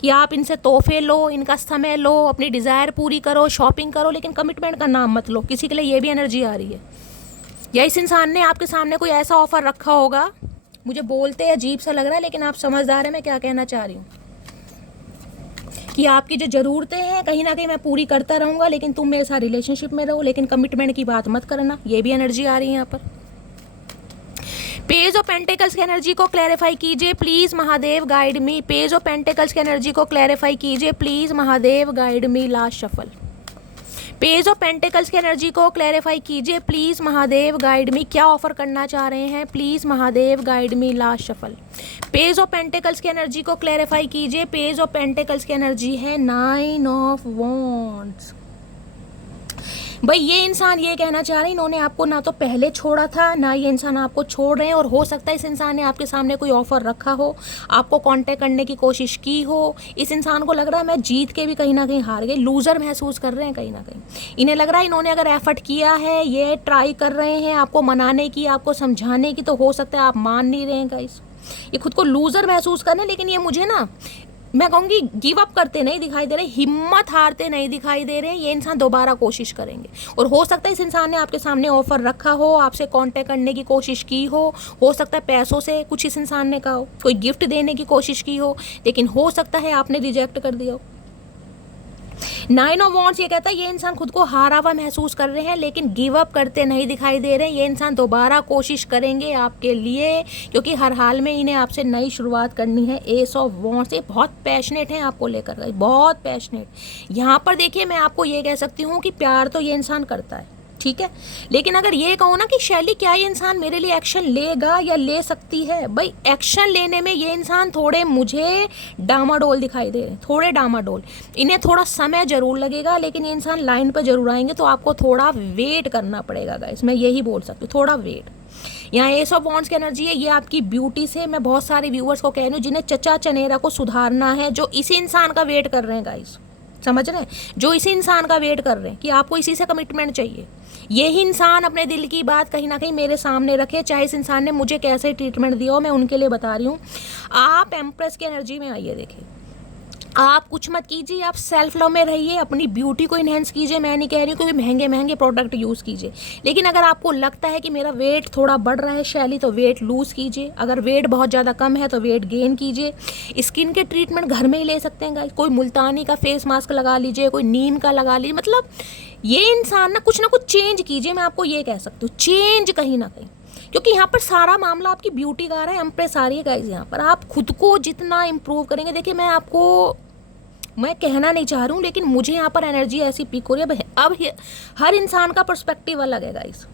कि आप इनसे तोहफे लो, इनका समय लो, अपनी डिज़ायर पूरी करो, शॉपिंग करो, लेकिन कमिटमेंट का नाम मत लो। किसी के लिए ये भी एनर्जी आ रही है। या इस इंसान ने आपके सामने कोई ऐसा ऑफर रखा होगा, मुझे बोलते अजीब सा लग रहा है लेकिन आप समझदार हैं मैं क्या कहना चाह रही हूँ, कि आपकी जो ज़रूरतें हैं कहीं ना कहीं मैं पूरी करता रहूँगा, लेकिन तुम मेरे साथ रिलेशनशिप में रहो, लेकिन कमिटमेंट की बात मत करना। ये भी एनर्जी आ रही है यहाँ पर। पेज ऑफ पेंटिकल्स की एनर्जी को क्लैरिफाई कीजिए please, Mahadev guide me. Page of pentacles की एनर्जी को क्लैरिफाई कीजिए please, Mahadev guide me. Last shuffle. Page of pentacles की एनर्जी को क्लैरिफाई कीजिए प्लीज़, महादेव गाइड मी। क्या ऑफर करना चाह रहे हैं please, Mahadev guide me. Last shuffle. Page of pentacles की एनर्जी को क्लैरिफाई कीजिए। पेज ऑफ पेंटिकल्स की एनर्जी है 9 ऑफ वॉन्ड्स। भाई ये इंसान ये कहना चाह रहे हैं, इन्होंने आपको ना तो पहले छोड़ा था, ना ये इंसान आपको छोड़ रहे हैं। और हो सकता है इस इंसान ने आपके सामने कोई ऑफर रखा हो, आपको कांटेक्ट करने की कोशिश की हो। इस इंसान को लग रहा है मैं जीत के भी कहीं ना कहीं हार गए, लूज़र महसूस कर रहे हैं कहीं ना कहीं। इन्हें लग रहा है इन्होंने अगर एफर्ट किया है, ये ट्राई कर रहे हैं आपको मनाने की, आपको समझाने की, तो हो सकता है आप मान नहीं रहे हैं गाइस। ये खुद को लूज़र महसूस कर रहे हैं, लेकिन ये मुझे ना, मैं कहूँगी गिव अप करते नहीं दिखाई दे रहे, हिम्मत हारते नहीं दिखाई दे रहे। ये इंसान दोबारा कोशिश करेंगे। और हो सकता है इस इंसान ने आपके सामने ऑफर रखा हो, आपसे कांटेक्ट करने की कोशिश की हो सकता है पैसों से कुछ इस इंसान ने कहा हो, कोई गिफ्ट देने की कोशिश की हो, लेकिन हो सकता है आपने रिजेक्ट कर दिया हो। 9 ऑफ वॉन्ड्स ये कहता है ये इंसान खुद को हारा हुआ महसूस कर रहे हैं, लेकिन गिव अप करते नहीं दिखाई दे रहे हैं। ये इंसान दोबारा कोशिश करेंगे आपके लिए, क्योंकि हर हाल में इन्हें आपसे नई शुरुआत करनी है। एस ऑफ वॉन्ड्स, ये बहुत पैशनेट हैं आपको लेकर, बहुत पैशनेट। यहाँ पर देखिए मैं आपको ये कह सकती हूँ कि प्यार तो ये इंसान करता है, ठीक है, लेकिन अगर ये कहो ना कि शैली क्या ये इंसान मेरे लिए एक्शन लेगा या ले सकती है, भाई एक्शन लेने में ये इंसान थोड़े मुझे डामाडोल दिखाई दे रहे हैं, थोड़े डामाडोल। इन्हें थोड़ा समय जरूर लगेगा, लेकिन ये इंसान लाइन पर जरूर आएंगे। तो आपको थोड़ा वेट करना पड़ेगा गाइस, मैं यही बोल सकती हूँ, थोड़ा वेट। यहाँ एस ऑफ वॉन्ड्स की एनर्जी है, ये आपकी ब्यूटी से मैं बहुत सारे व्यूअर्स को कह रही हूँ जिन्हें चचा चनेरा को सुधारना है, जो इसी इंसान का वेट कर रहे हैं गाइस, समझ रहे हैं, जो इसी इंसान का वेट कर रहे हैं कि आपको इसी से कमिटमेंट चाहिए। यही इंसान अपने दिल की बात कहीं ना कहीं मेरे सामने रखे, चाहे इस इंसान ने मुझे कैसे ट्रीटमेंट दिया हो, मैं उनके लिए बता रही हूँ। आप एम्प्रेस की एनर्जी में आइए, देखिए आप कुछ मत कीजिए, आप सेल्फ लव में रहिए, अपनी ब्यूटी को इन्हेंस कीजिए। मैं नहीं कह रही हूँ कि महंगे महंगे प्रोडक्ट यूज़ कीजिए, लेकिन अगर आपको लगता है कि मेरा वेट थोड़ा बढ़ रहा है शैली, तो वेट लूज़ कीजिए। अगर वेट बहुत ज़्यादा कम है तो वेट गेन कीजिए। स्किन के ट्रीटमेंट घर में ही ले सकते हैं गाइस, कोई मुल्तानी का फेस मास्क लगा लीजिए, कोई नीम का लगा लीजिए। मतलब ये इंसान ना कुछ चेंज कीजिए, मैं आपको ये कह सकती हूँ, चेंज कहीं ना कहीं, क्योंकि यहाँ पर सारा मामला आपकी ब्यूटी का आ रहा है, एम्प्रेस आ रही है गाइस। यहाँ पर आप खुद को जितना इम्प्रूव करेंगे, देखिए मैं कहना नहीं चाह रही हूँ, लेकिन मुझे यहाँ पर एनर्जी ऐसी पीक हो रही है। अब हर इंसान का पर्सपेक्टिव अलग है गाइस।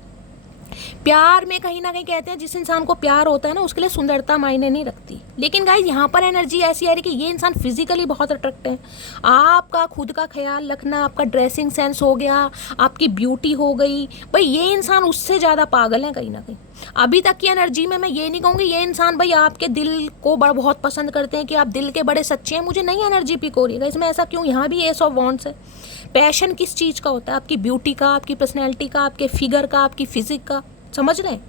प्यार में कहीं ना कहीं कहते हैं जिस इंसान को प्यार होता है ना, उसके लिए सुंदरता मायने नहीं रखती, लेकिन गाइस यहाँ पर एनर्जी ऐसी आ रही कि ये इंसान फिजिकली बहुत अट्रैक्ट है। आपका खुद का ख्याल रखना, आपका ड्रेसिंग सेंस हो गया, आपकी ब्यूटी हो गई, भाई ये इंसान उससे ज़्यादा पागल है कहीं ना कहीं। अभी तक की एनर्जी में मैं ये नहीं कहूँगी ये इंसान भाई आपके दिल को बहुत पसंद करते हैं, कि आप दिल के बड़े सच्चे हैं, मुझे नई एनर्जी पिक हो रही है इसमें। ऐसा क्यों? यहाँ भी एस ऑफ वॉन्ड्स है। पैशन किस चीज़ का होता है? आपकी ब्यूटी का, आपकी पर्सनैलिटी का, आपके फिगर का, आपकी फिजिक का, समझ रहे हैं?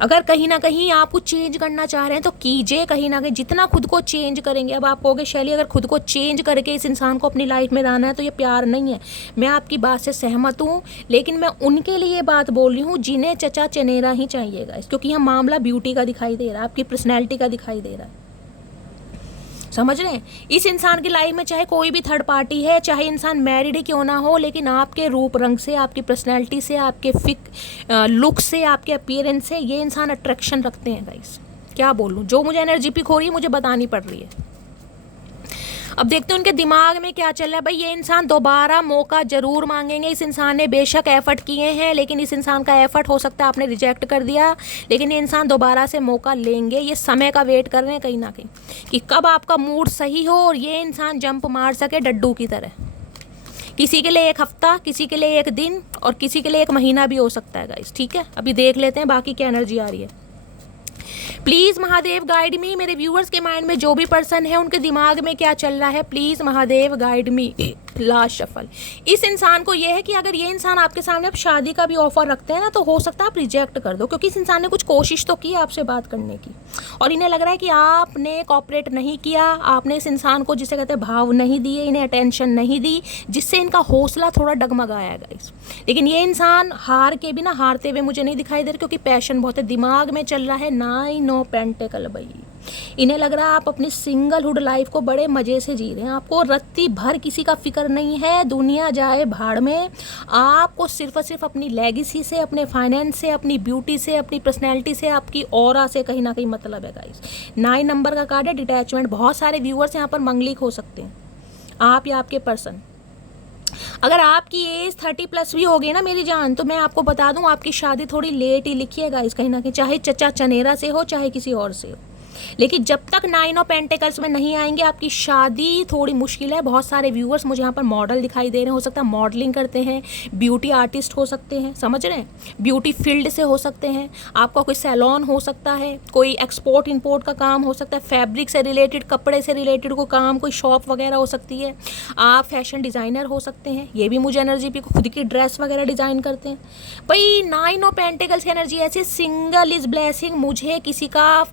अगर कहीं ना कहीं आप कुछ चेंज करना चाह रहे हैं तो कीजिए, कहीं ना कहीं जितना खुद को चेंज करेंगे। अब आप कहोगे शैली अगर खुद को चेंज करके इस इंसान को अपनी लाइफ में लाना है तो ये प्यार नहीं है। मैं आपकी बात से सहमत हूँ, लेकिन मैं उनके लिए ये बात बोल रही हूँ जिन्हें चचा चनेरा ही चाहिएगा, क्योंकि यहाँ मामला ब्यूटी का दिखाई दे रहा है, आपकी पर्सनैलिटी का दिखाई दे रहा है। समझ रहे हैं? इस इंसान की लाइफ में चाहे कोई भी थर्ड पार्टी है, चाहे इंसान मैरिड ही क्यों ना हो, लेकिन आपके रूप रंग से, आपकी पर्सनैलिटी से, आपके लुक से, आपके अपीयरेंस से ये इंसान अट्रैक्शन रखते हैं गाइस। क्या बोलूँ, जो मुझे एनर्जी पिक हो रही है मुझे बतानी पड़ रही है। अब देखते हैं उनके दिमाग में क्या चल रहा है। भाई ये इंसान दोबारा मौका जरूर मांगेंगे। इस इंसान ने बेशक एफर्ट किए हैं, लेकिन इस इंसान का एफर्ट हो सकता है आपने रिजेक्ट कर दिया, लेकिन ये इंसान दोबारा से मौका लेंगे। ये समय का वेट कर रहे हैं कहीं ना कहीं कि कब आपका मूड सही हो और ये इंसान जंप मार सके डड्डू की तरह। किसी के लिए 1 हफ्ता, किसी के लिए 1 दिन और किसी के लिए 1 महीना भी हो सकता है गाइस। ठीक है, अभी देख लेते हैं बाकी क्या एनर्जी आ रही है। प्लीज़ महादेव गाइड मी। मेरे व्यूअर्स के माइंड में जो भी पर्सन है उनके दिमाग में क्या चल रहा है, please Mahadev guide me. Last shuffle. इस इंसान को यह है कि अगर ये इंसान आपके सामने अब शादी का भी ऑफर रखते हैं ना, तो हो सकता है आप रिजेक्ट कर दो, क्योंकि इस इंसान ने कुछ कोशिश तो की आपसे बात करने की और इन्हें लग रहा है कि आपने कॉपरेट नहीं किया, आपने इस इंसान को जिसे कहते हैं भाव नहीं दिए, इन्हें अटेंशन नहीं दी, जिससे इनका हौसला थोड़ा डगमगाया गाइस। लेकिन ये इंसान हार के भी ना, हारते हुए मुझे नहीं दिखाई दे रहे, क्योंकि पैशन बहुत है। दिमाग में चल रहा है 9 ऑफ पेंटिकल। भाई इन्हें लग रहा है आप अपनी सिंगलहुड लाइफ को बड़े मज़े से जी रहे हैं। आपको रत्ती भर किसी का फिक्र नहीं है, दुनिया जाए भाड़ में। आपको सिर्फ और सिर्फ अपनी लेगेसी से, अपने फाइनेंस से, अपनी ब्यूटी से, अपनी पर्सनैलिटी से, आपकी ऑरा से कहीं ना कहीं मतलब है गाइस। 9 नंबर का कार्ड है डिटैचमेंट। बहुत सारे व्यूअर्स यहाँ पर मंगलिक हो सकते हैं, आप या आपके पर्सन। अगर आपकी एज 30+ भी हो गई ना मेरी जान, तो मैं आपको बता दूं आपकी शादी थोड़ी लेट ही लिखी है गाइस, कहीं ना कहीं, चाहे चचा चनेरा से हो चाहे किसी और से हो। लेकिन जब तक 9 ऑफ पेंटिकल्स में नहीं आएंगे आपकी शादी थोड़ी मुश्किल है। बहुत सारे व्यूअर्स मुझे यहाँ पर मॉडल दिखाई दे रहे हैं, हो सकता है मॉडलिंग करते हैं, ब्यूटी आर्टिस्ट हो सकते हैं, समझ रहे हैं, ब्यूटी फील्ड से हो सकते हैं, आपका कोई सैलून हो सकता है, कोई एक्सपोर्ट इंपोर्ट का काम हो सकता है, फैब्रिक से रिलेटेड, कपड़े से रिलेटेड कोई काम, कोई शॉप वगैरह हो सकती है, आप फैशन डिज़ाइनर हो सकते हैं। ये भी मुझे एनर्जी भी खुद की ड्रेस वगैरह डिज़ाइन करते हैं। भाई 9 ऑफ पेंटिकल्स की एनर्जी ऐसी, सिंगल इज ब्लेसिंग। मुझे किसी का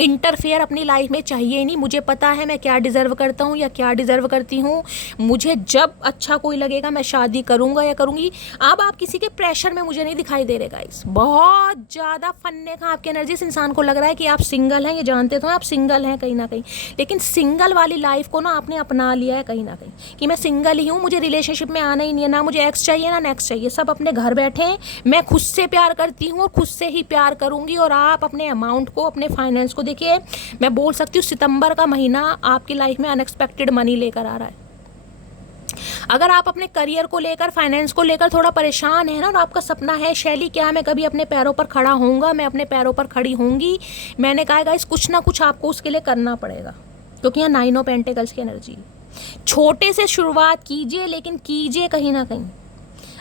इंटरफेयर अपनी लाइफ में चाहिए ही नहीं। मुझे पता है मैं क्या डिज़र्व करता हूँ या क्या डिज़र्व करती हूँ। मुझे जब अच्छा कोई लगेगा मैं शादी करूँगा या करूँगी। अब आप किसी के प्रेशर में मुझे नहीं दिखाई दे रहे गाइस। बहुत ज़्यादा फन्ने का आपकी एनर्जी। इस इंसान को लग रहा है कि आप सिंगल हैं, ये जानते तो हैं आप सिंगल हैं कहीं ना कहीं, लेकिन सिंगल वाली लाइफ को ना आपने अपना लिया है कहीं ना कहीं कि मैं सिंगल ही हूँ, मुझे रिलेशनशिप में आना ही नहीं है, ना मुझे एक्स चाहिए ना नेक्स्ट चाहिए, सब अपने घर बैठे हैं। मैं खुद से प्यार करती हूँ और खुद से ही प्यार करूँगी। और आप अपने अमाउंट को, अपने फाइनेंस को देखिए, मैं बोल सकती हूँ सितंबर का महीना आपकी लाइफ में अनएक्सपेक्टेड मनी लेकर आ रहा है। अगर आप अपने करियर को लेकर, फाइनेंस को लेकर थोड़ा परेशान है ना, और आपका सपना है शैली क्या मैं कभी अपने पैरों पर खड़ा होऊंगा, मैं अपने पैरों पर खड़ी होंगी, मैंने कहा गाइस कुछ ना कुछ आपको उसके लिए करना पड़ेगा, क्योंकि यहाँ 9 ऑफ पेंटिकल्स की एनर्जी। छोटे से शुरुआत कीजिए, लेकिन कीजिए कहीं ना कहीं।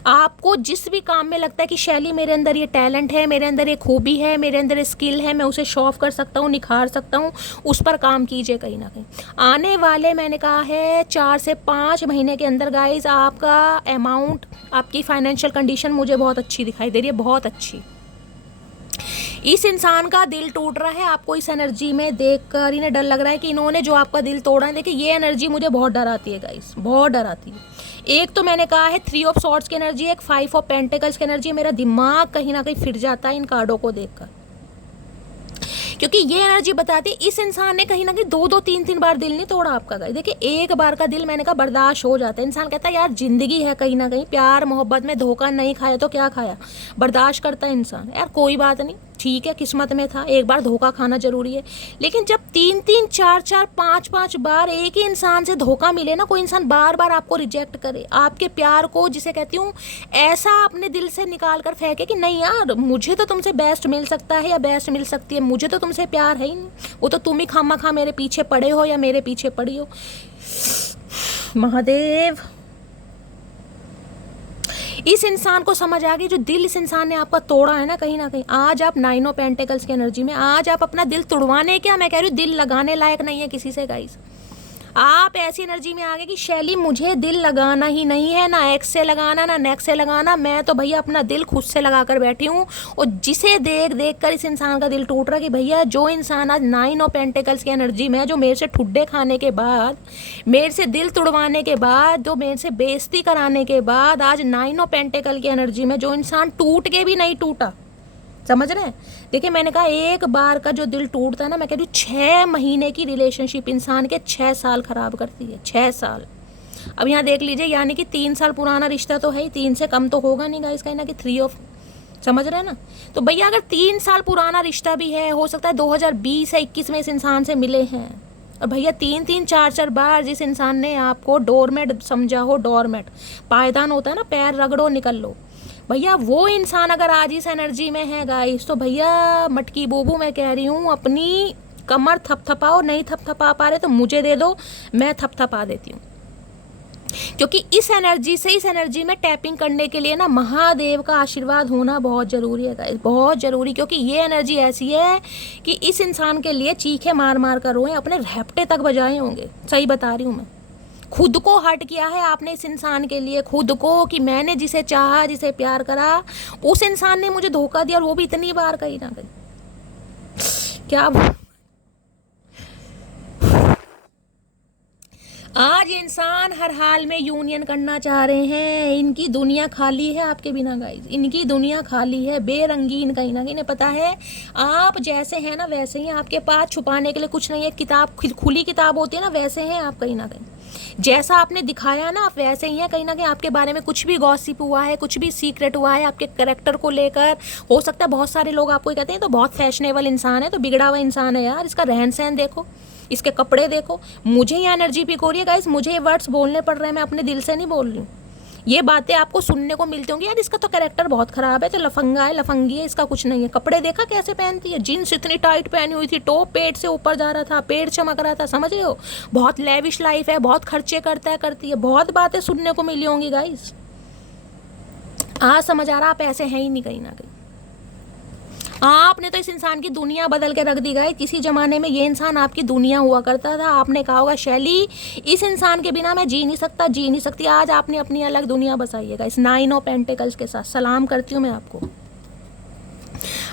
आपको जिस भी काम में लगता है कि शैली मेरे अंदर ये टैलेंट है, मेरे अंदर ये खूबी है, मेरे अंदर ये स्किल है, मैं उसे शो ऑफ कर सकता हूँ, निखार सकता हूँ, उस पर काम कीजिए कहीं ना कहीं। आने वाले मैंने कहा है 4 से 5 महीने के अंदर गाइज आपका अमाउंट, आपकी फाइनेंशियल कंडीशन मुझे बहुत अच्छी दिखाई दे रही है, बहुत अच्छी। इस इंसान का दिल टूट रहा है आपको इस एनर्जी में देखकर। इन्हें डर लग रहा है कि इन्होंने जो आपका दिल तोड़ा है। देखिए ये एनर्जी मुझे बहुत डराती है गाइस, बहुत डराती है। एक तो मैंने कहा है 3 ऑफ सॉर्ड्स की एनर्जी, एक 5 ऑफ पेंटिकल्स की एनर्जी। मेरा दिमाग कहीं ना कहीं फिर जाता है इन कार्डों को देखकर, क्योंकि ये एनर्जी बताती है इस इंसान ने कहीं ना कहीं 2-2, 3-3 बार दिल नहीं तोड़ा आपका गाइस। देखिए एक बार का दिल मैंने कहा बर्दाश्त हो जाता है। इंसान कहता है यार जिंदगी है, कहीं ना कहीं प्यार मोहब्बत में धोखा नहीं खाया तो क्या खाया, बर्दाश्त करता है इंसान। यार कोई बात नहीं, ठीक है किस्मत में था, एक बार धोखा खाना जरूरी है। लेकिन जब 3-3, 4-4, 5-5 बार एक ही इंसान से धोखा मिले ना, कोई इंसान बार बार आपको रिजेक्ट करे, आपके प्यार को, जिसे कहती हूँ, ऐसा अपने दिल से निकाल कर फेंके कि नहीं यार मुझे तो तुमसे बेस्ट मिल सकता है या बेस्ट मिल सकती है, मुझे तो तुमसे प्यार है ही नहीं, वो तो तुम ही खामा खा मेरे पीछे पड़े हो या मेरे पीछे पड़ी हो। महादेव, इस इंसान को समझ आ गई जो दिल इस इंसान ने आपका तोड़ा है ना कहीं ना कहीं। आज आप 9 ऑफ पेंटिकल्स की एनर्जी में, आज आप अपना दिल तुड़वाने, क्या मैं कह रही हूँ, दिल लगाने लायक नहीं है किसी से गाइस। आप ऐसी एनर्जी में आ गए कि शैली मुझे दिल लगाना ही नहीं है, ना एक्स से लगाना ना नेक्स्ट से लगाना, मैं तो भैया अपना दिल खुद से लगा कर बैठी हूँ। और जिसे देख देख कर इस इंसान का दिल टूट रहा कि भैया जो इंसान आज 9 ऑफ पेंटिकल्स की एनर्जी में, जो मेरे से ठुड्डे खाने के बाद, मेरे से दिल तुड़वाने के बाद, जो मेरे से बेइज्जती कराने के बाद, आज 9 ऑफ पेंटिकल की एनर्जी में जो इंसान टूट के भी नहीं टूटा, समझ रहे हैं? देखिए मैंने कहा एक बार का जो दिल टूटता है ना, मैं कह रही हूँ 6 महीने की रिलेशनशिप इंसान के 6 साल खराब करती है, 6 साल। अब यहाँ देख लीजिए, यानी कि 3 साल पुराना रिश्ता तो है ही, 3 से कम तो होगा नहीं गाइस, कहीं ना कि 3 ऑफ, समझ रहे हैं ना? तो भैया अगर 3 साल पुराना रिश्ता भी है, हो सकता है 2020 या 21 में इस इंसान से मिले हैं, और भैया 3-3 4-4 बार जिस इंसान ने आपको डोरमेट समझा हो, डोरमेट पायदान होता है ना, पैर रगड़ो निकल लो, भैया वो इंसान अगर आज इस एनर्जी में है गाइस, तो भैया मटकी बूबू मैं कह रही हूँ, अपनी कमर थपथपाओ, नहीं थपथपा पा रहे तो मुझे दे दो, मैं थपथपा देती हूँ। क्योंकि इस एनर्जी से, इस एनर्जी में टैपिंग करने के लिए ना महादेव का आशीर्वाद होना बहुत ज़रूरी है गाइस, बहुत ज़रूरी। क्योंकि ये एनर्जी ऐसी है कि इस इंसान के लिए चीखे मार मार कर रोए, अपने रैप्टे तक बजाए होंगे, सही बता रही हूँ मैं। खुद को हर्ट किया है आपने इस इंसान के लिए, खुद को, कि मैंने जिसे चाहा, जिसे प्यार करा, उस इंसान ने मुझे धोखा दिया, और वो भी इतनी बार, कहीं ना कहीं। क्या आज इंसान हर हाल में यूनियन करना चाह रहे हैं, इनकी दुनिया खाली है आपके बिना गाइस, इनकी दुनिया खाली है, बेरंगीन, कहीं ना कहीं इन्हें पता है आप जैसे हैं ना वैसे ही, आपके पास छुपाने के लिए कुछ नहीं है, किताब खुली किताब होती है ना, वैसे हैं आप, कहीं ना कहीं जैसा आपने दिखाया ना आप वैसे ही हैं, कहीं ना कहीं आपके बारे में कुछ भी गॉसिप हुआ है, कुछ भी सीक्रेट हुआ है आपके कैरेक्टर को लेकर, हो सकता है बहुत सारे लोग आपको कहते हैं तो बहुत फैशनेबल इंसान है, तो बिगड़ा हुआ इंसान है यार, इसका रहन सहन देखो, इसके कपड़े देखो। मुझे ये एनर्जी पिक हो रही है गाइस, मुझे ये वर्ड्स बोलने पड़ रहे हैं, मैं अपने दिल से नहीं बोल रही हूँ, ये बातें आपको सुनने को मिलती होंगी, यार इसका तो कैरेक्टर बहुत खराब है, तो लफंगा है, लफंगी है, इसका कुछ नहीं है। कपड़े देखा कैसे पहनती है, जीन्स इतनी टाइट पहनी हुई थी, टॉप पेट से ऊपर जा रहा था, पेट चमक रहा था, समझ रहे हो? बहुत लेविश लाइफ है, बहुत खर्चे करती है, बहुत बातें सुनने को मिली होंगी गाइस। आज समझ आ रहा आप ऐसे हैं ही नहीं, कहीं ना कहीं आपने तो इस इंसान की दुनिया बदल के रख दी गई। किसी ज़माने में ये इंसान आपकी दुनिया हुआ करता था, आपने कहा होगा शैली इस इंसान के बिना मैं जी नहीं सकता, जी नहीं सकती। आज आपने अपनी अलग दुनिया बसाइएगा इस 9 ऑफ पेंटिकल्स के साथ। सलाम करती हूँ मैं आपको।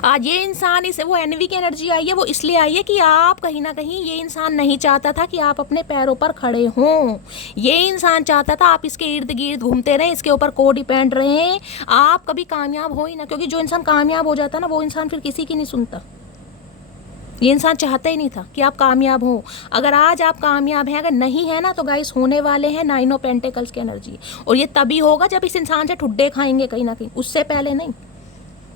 आज ये इंसान, इसे वो एनवी की एनर्जी आई है, वो इसलिए आई है कि आप कहीं ना कहीं, ये इंसान नहीं चाहता था कि आप अपने पैरों पर खड़े हों। ये इंसान चाहता था आप इसके इर्द गिर्द घूमते रहें, इसके ऊपर को डिपेंड रहें, आप कभी कामयाब हो ही ना। क्योंकि जो इंसान कामयाब हो जाता ना, वो इंसान फिर किसी की नहीं सुनता। ये इंसान चाहता ही नहीं था कि आप कामयाब हो। अगर आज आप कामयाब हैं, अगर नहीं है ना, तो गाइस होने वाले हैं 9 ऑफ पेंटिकल्स की एनर्जी। और ये तभी होगा जब इस इंसान से ठुड्डे खाएंगे कहीं ना कहीं, उससे पहले नहीं।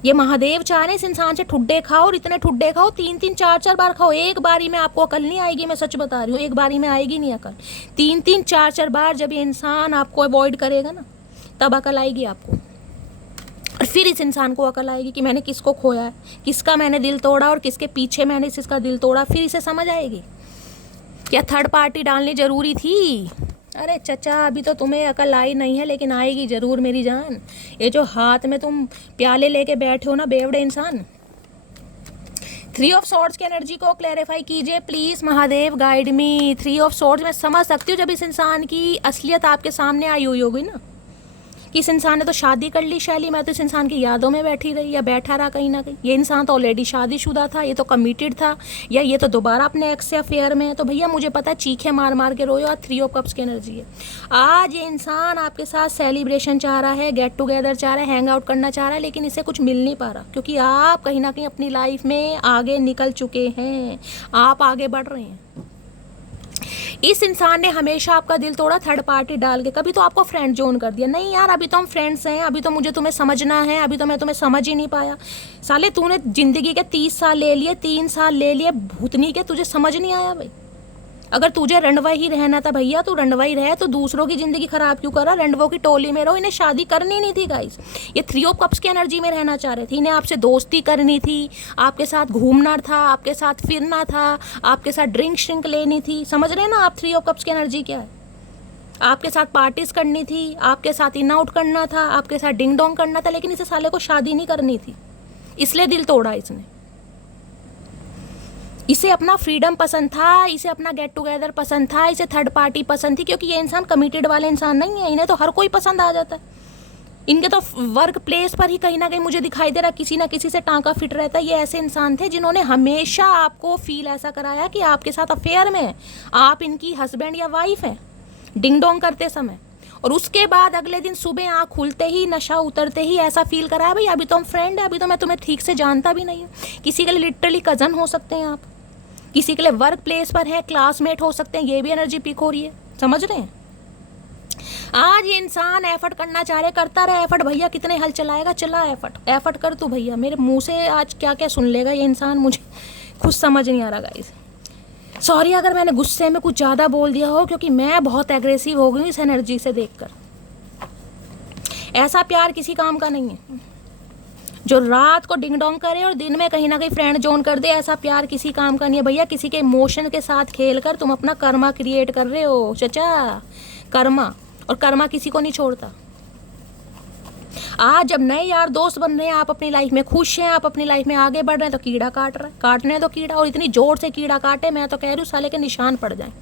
ये महादेव चाह रहे हैं इस इंसान से ठुड्डे खाओ, और इतने ठुड्डे खाओ, 3-3 4-4 बार खाओ। एक बारी में आपको अकल नहीं आएगी, मैं सच बता रही हूँ, एक बारी में आएगी नहीं अकल। 3-3 4-4 बार जब ये इंसान आपको अवॉइड करेगा ना, तब अकल आएगी आपको। और फिर इस इंसान को अकल आएगी कि मैंने किसको खोया है, किसका मैंने दिल तोड़ा, और किसके पीछे मैंने इसका दिल तोड़ा। फिर इसे समझ आएगी क्या थर्ड पार्टी डालनी ज़रूरी थी। अरे चचा, अभी तो तुम्हें अकल आई नहीं है, लेकिन आएगी ज़रूर मेरी जान। ये जो हाथ में तुम प्याले लेके बैठे हो ना, बेवड़े इंसान। 3 ऑफ सॉर्ड्स की एनर्जी को क्लैरिफाई कीजिए please, Mahadev guide me. 3 of swords मैं समझ सकती हूँ जब इस इंसान की असलियत आपके सामने आई हुई होगी ना, कि इस इंसान ने तो शादी कर ली शैली, मैं तो इस इंसान की यादों में बैठी रही या बैठा रहा कहीं ना कहीं। ये इंसान तो ऑलरेडी शादीशुदा था, ये तो कमिटेड था, या ये तो दोबारा अपने एक्स से अफेयर में है। तो भैया मुझे पता है चीखे मार मार के रोयो। आज 3 ऑफ कप्स की एनर्जी है। आज ये इंसान आपके साथ सेलिब्रेशन चाह रहा है, गेट टुगेदर चाह रहा है, हैंग आउट करना चाह रहा है, लेकिन इसे कुछ मिल नहीं पा रहा, क्योंकि आप कहीं ना कहीं अपनी लाइफ में आगे निकल चुके हैं, आप आगे बढ़ रहे हैं। इस इंसान ने हमेशा आपका दिल तोड़ा थर्ड पार्टी डाल के। कभी तो आपको फ्रेंड जोन कर दिया, नहीं यार अभी तो हम फ्रेंड्स हैं, अभी तो मुझे तुम्हें समझना है, अभी तो मैं तुम्हें समझ ही नहीं पाया। साले तूने जिंदगी के 30 साल ले लिए, 3 साल ले लिए भूतनी के, तुझे समझ नहीं आया भाई। अगर तुझे रंडवा ही रहना था भैया, तू रंडवा ही रहे, तो दूसरों की जिंदगी खराब क्यों करा? रंडवों की टोली में रहो। इन्हें शादी करनी नहीं थी गाइस, ये 3 ऑफ कप्स की एनर्जी में रहना चाह रहे थे। इन्हें आपसे दोस्ती करनी थी, आपके साथ घूमना था, आपके साथ फिरना था, आपके साथ ड्रिंक श्रिंक लेनी थी। समझ रहे हैं ना आप 3 ऑफ कप्स की एनर्जी क्या है? आपके साथ पार्टीज करनी थी, आपके साथ इन आउट करना था, आपके साथ डिंग डोंग करना था, लेकिन इसे साले को शादी नहीं करनी थी, इसलिए दिल तोड़ा इसने। इसे अपना फ्रीडम पसंद था, इसे अपना गेट टुगेदर पसंद था, इसे थर्ड पार्टी पसंद थी, क्योंकि ये इंसान कमिटेड वाले इंसान नहीं है। इन्हें तो हर कोई पसंद आ जाता है। इनके तो वर्क प्लेस पर ही कहीं ना कहीं मुझे दिखाई दे रहा किसी ना किसी से टांका फिट रहता है। ये ऐसे इंसान थे जिन्होंने हमेशा आपको फील ऐसा कराया कि आपके साथ अफेयर में है, आप इनकी हस्बैंड या वाइफ है डिंग डोंग करते समय। और उसके बाद अगले दिन सुबह आँख खुलते ही, नशा उतरते ही ऐसा फील करा है भाई अभी तो हम फ्रेंड है, अभी तो मैं तुम्हें ठीक से जानता भी नहीं हूँ। किसी के लिए लिटरली कज़न हो सकते हैं आप, किसी के लिए वर्क प्लेस पर है, क्लासमेट हो सकते हैं, ये भी एनर्जी पिक हो रही है, समझ रहे हैं। आज ये इंसान एफर्ट करना चाह रहे, करता रहे एफर्ट, भैया कितने हल चलाएगा, चला एफर्ट कर तू भैया। मेरे मुंह से आज क्या क्या सुन लेगा ये इंसान, मुझे खुद समझ नहीं आ रहा गाइस। सॉरी अगर मैंने गुस्से में कुछ ज़्यादा बोल दिया हो, क्योंकि मैं बहुत एग्रेसिव हो गई हूँ इस एनर्जी से देखकर। ऐसा प्यार किसी काम का नहीं है जो रात को डिंग डोंग करे और दिन में कहीं ना कहीं फ्रेंड जोन कर दे। ऐसा प्यार किसी काम का नहीं है भैया। किसी के इमोशन के साथ खेल कर तुम अपना कर्मा क्रिएट कर रहे हो चचा, कर्मा, और कर्मा किसी को नहीं छोड़ता। आज जब नए यार दोस्त बन रहे हैं, आप अपनी लाइफ में खुश हैं, आप अपनी लाइफ में आगे बढ़ रहे हैं, तो कीड़ा काट रहा है, काटने दो कीड़ा, और इतनी जोर से कीड़ा काटे, मैं तो कह रही हूँ साले के निशान पड़ जाएं।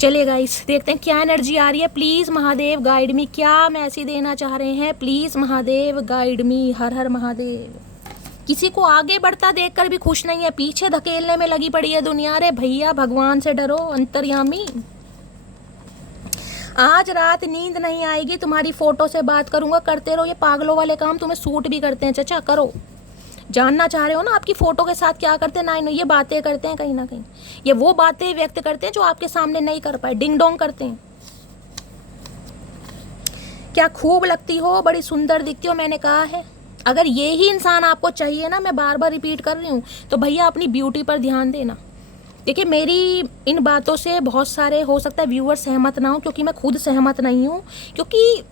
चलिए गाइस देखते हैं क्या एनर्जी आ रही है। प्लीज़ महादेव गाइड मी, क्या मैसेज देना चाह रहे हैं, प्लीज़ महादेव गाइड मी। हर हर महादेव। किसी को आगे बढ़ता देखकर भी खुश नहीं है, पीछे धकेलने में लगी पड़ी है दुनिया। अरे भैया भगवान से डरो, अंतर्यामी। आज रात नींद नहीं आएगी, तुम्हारी फोटो से बात करूंगा, करते रहो ये पागलों वाले काम, तुम्हें सूट भी करते हैं चचा, करो। जानना चाह रहे हो ना आपकी फ़ोटो के साथ क्या करते हैं, नहीं ये बातें करते हैं कहीं ना कहीं, ये वो बातें व्यक्त करते हैं जो आपके सामने नहीं कर पाए, डिंग डोंग करते हैं। क्या खूब लगती हो, बड़ी सुंदर दिखती हो, मैंने कहा है। अगर ये ही इंसान आपको चाहिए ना, मैं बार बार रिपीट कर रही हूँ, तो भैया अपनी ब्यूटी पर ध्यान देना। देखिए मेरी इन बातों से बहुत सारे हो सकता है व्यूअर सहमत ना हो, क्योंकि मैं खुद सहमत नहीं हूँ। क्योंकि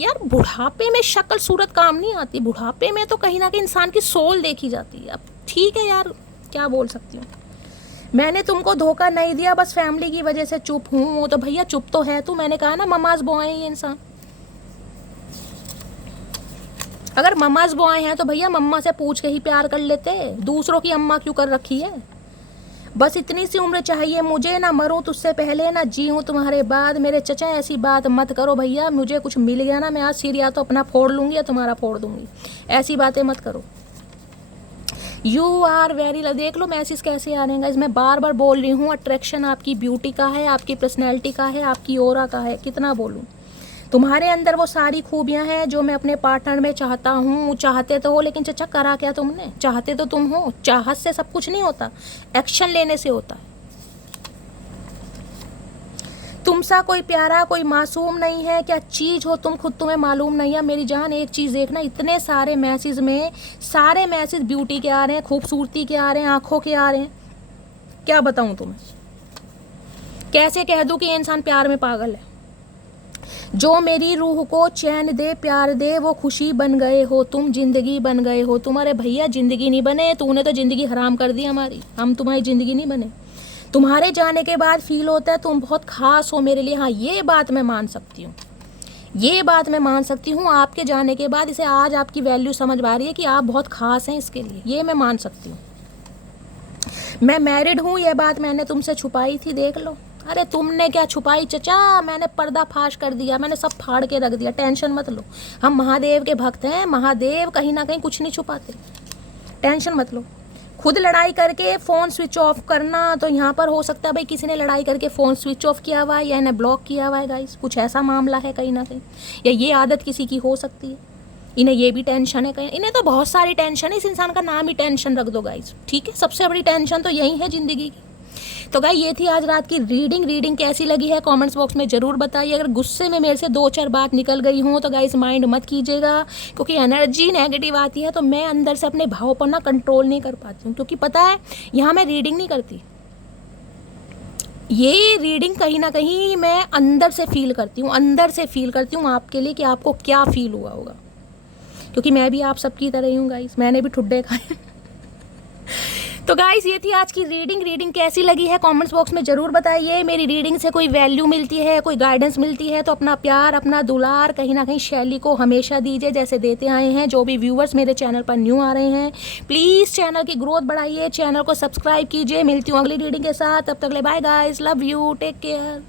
यार बुढ़ापे में शक्ल सूरत काम नहीं आती, बुढ़ापे में तो कहीं ना कहीं इंसान की सोल देखी जाती है। अब ठीक है यार, क्या बोल सकती हूँ। मैंने तुमको धोखा नहीं दिया, बस फैमिली की वजह से चुप हूँ। तो भैया चुप तो है तू, मैंने कहा ना ममाज बॉय है ये इंसान। अगर ममाज बॉय हैं तो भैया मम्मा से पूछ के ही प्यार कर लेते, दूसरों की अम्मा क्यों कर रखी है। बस इतनी सी उम्र चाहिए मुझे, ना मरूं तुझसे पहले ना जीऊं तुम्हारे बाद। मेरे चचा ऐसी बात मत करो भैया, मुझे कुछ मिल गया ना, मैं आज सिर या तो अपना फोड़ लूँगी या तुम्हारा फोड़ दूँगी, ऐसी बातें मत करो। यू आर वेरी, देख लो मैसेज कैसे आ रहे हैं। मैं बार बार बोल रही हूँ, अट्रैक्शन आपकी ब्यूटी का है, आपकी पर्सनैलिटी का है, आपकी ऑरा का है। कितना बोलूँ, तुम्हारे अंदर वो सारी खूबियाँ हैं जो मैं अपने पार्टनर में चाहता हूँ। चाहते तो हो, लेकिन चचा करा क्या तुमने। चाहते तो तुम हो, चाहत से सब कुछ नहीं होता, एक्शन लेने से होता है। तुमसा कोई प्यारा, कोई मासूम नहीं है, क्या चीज़ हो तुम खुद तुम्हें मालूम नहीं है। मेरी जान एक चीज़ देखना, इतने सारे मैसेज में सारे मैसेज ब्यूटी के आ रहे हैं, खूबसूरती के आ रहे हैं, आँखों के आ रहे हैं। क्या बताऊँ तुम्हें, कैसे कह दूँ कि ये इंसान प्यार में पागल है। जो मेरी रूह को चैन दे, प्यार दे, वो खुशी बन गए हो तुम, जिंदगी बन गए हो तुम। अरे भैया जिंदगी नहीं बने, तूने तो जिंदगी हराम कर दी हमारी, हम तुम्हारी जिंदगी नहीं बने। तुम्हारे जाने के बाद फील होता है तुम बहुत खास हो मेरे लिए। हाँ ये बात मैं मान सकती हूँ, ये बात मैं मान सकती हूँ। आपके जाने के बाद इसे आज आपकी वैल्यू समझ आ रही है कि आप बहुत खास हैं, इसके लिए ये मैं मान सकती हूँ। मैं मैरिड हूँ, ये बात मैंने तुमसे छुपाई थी, देख लो। अरे तुमने क्या छुपाई चचा, मैंने पर्दा फाश कर दिया, मैंने सब फाड़ के रख दिया, टेंशन मत लो। हम महादेव के भक्त हैं, महादेव कहीं ना कहीं कुछ नहीं छुपाते, टेंशन मत लो। खुद लड़ाई करके फ़ोन स्विच ऑफ करना, तो यहाँ पर हो सकता है भाई किसी ने लड़ाई करके फ़ोन स्विच ऑफ किया हुआ है या इन्हें ब्लॉक किया हुआ है गाइस, कुछ ऐसा मामला है कहीं ना कहीं, या ये आदत किसी की हो सकती है। इन्हें ये भी टेंशन है कहीं, इन्हें तो बहुत सारी टेंशन है, इस इंसान का नाम ही टेंशन रख दो गाइस, ठीक है। सबसे बड़ी टेंशन तो यही है ज़िंदगी की। तो गाइस ये थी आज रात की रीडिंग कैसी लगी है कमेंट्स बॉक्स में ज़रूर बताइए। अगर गुस्से में मेरे से 2-4 बात निकल गई हो तो गाइस माइंड मत कीजिएगा, क्योंकि एनर्जी नेगेटिव आती है तो मैं अंदर से अपने भाव पर ना कंट्रोल नहीं कर पाती हूँ। क्योंकि पता है यहाँ मैं रीडिंग नहीं करती, ये रीडिंग कहीं ना कहीं मैं अंदर से फील करती हूँ, अंदर से फील करती हूँ आपके लिए कि आपको क्या फील हुआ होगा, क्योंकि मैं भी आप सबकी तरह ही हूँ गाइस, मैंने भी ठुड्डे खाए। तो गाइस ये थी आज की रीडिंग कैसी लगी है कमेंट्स बॉक्स में ज़रूर बताइए। मेरी रीडिंग से कोई वैल्यू मिलती है, कोई गाइडेंस मिलती है तो अपना प्यार, अपना दुलार कहीं ना कहीं शैली को हमेशा दीजिए जैसे देते आए हैं। जो भी व्यूवर्स मेरे चैनल पर न्यू आ रहे हैं प्लीज़ चैनल की ग्रोथ बढ़ाइए, चैनल को सब्सक्राइब कीजिए। मिलती हूँ अगली रीडिंग के साथ, तब तक ले bye guys, love you, take care.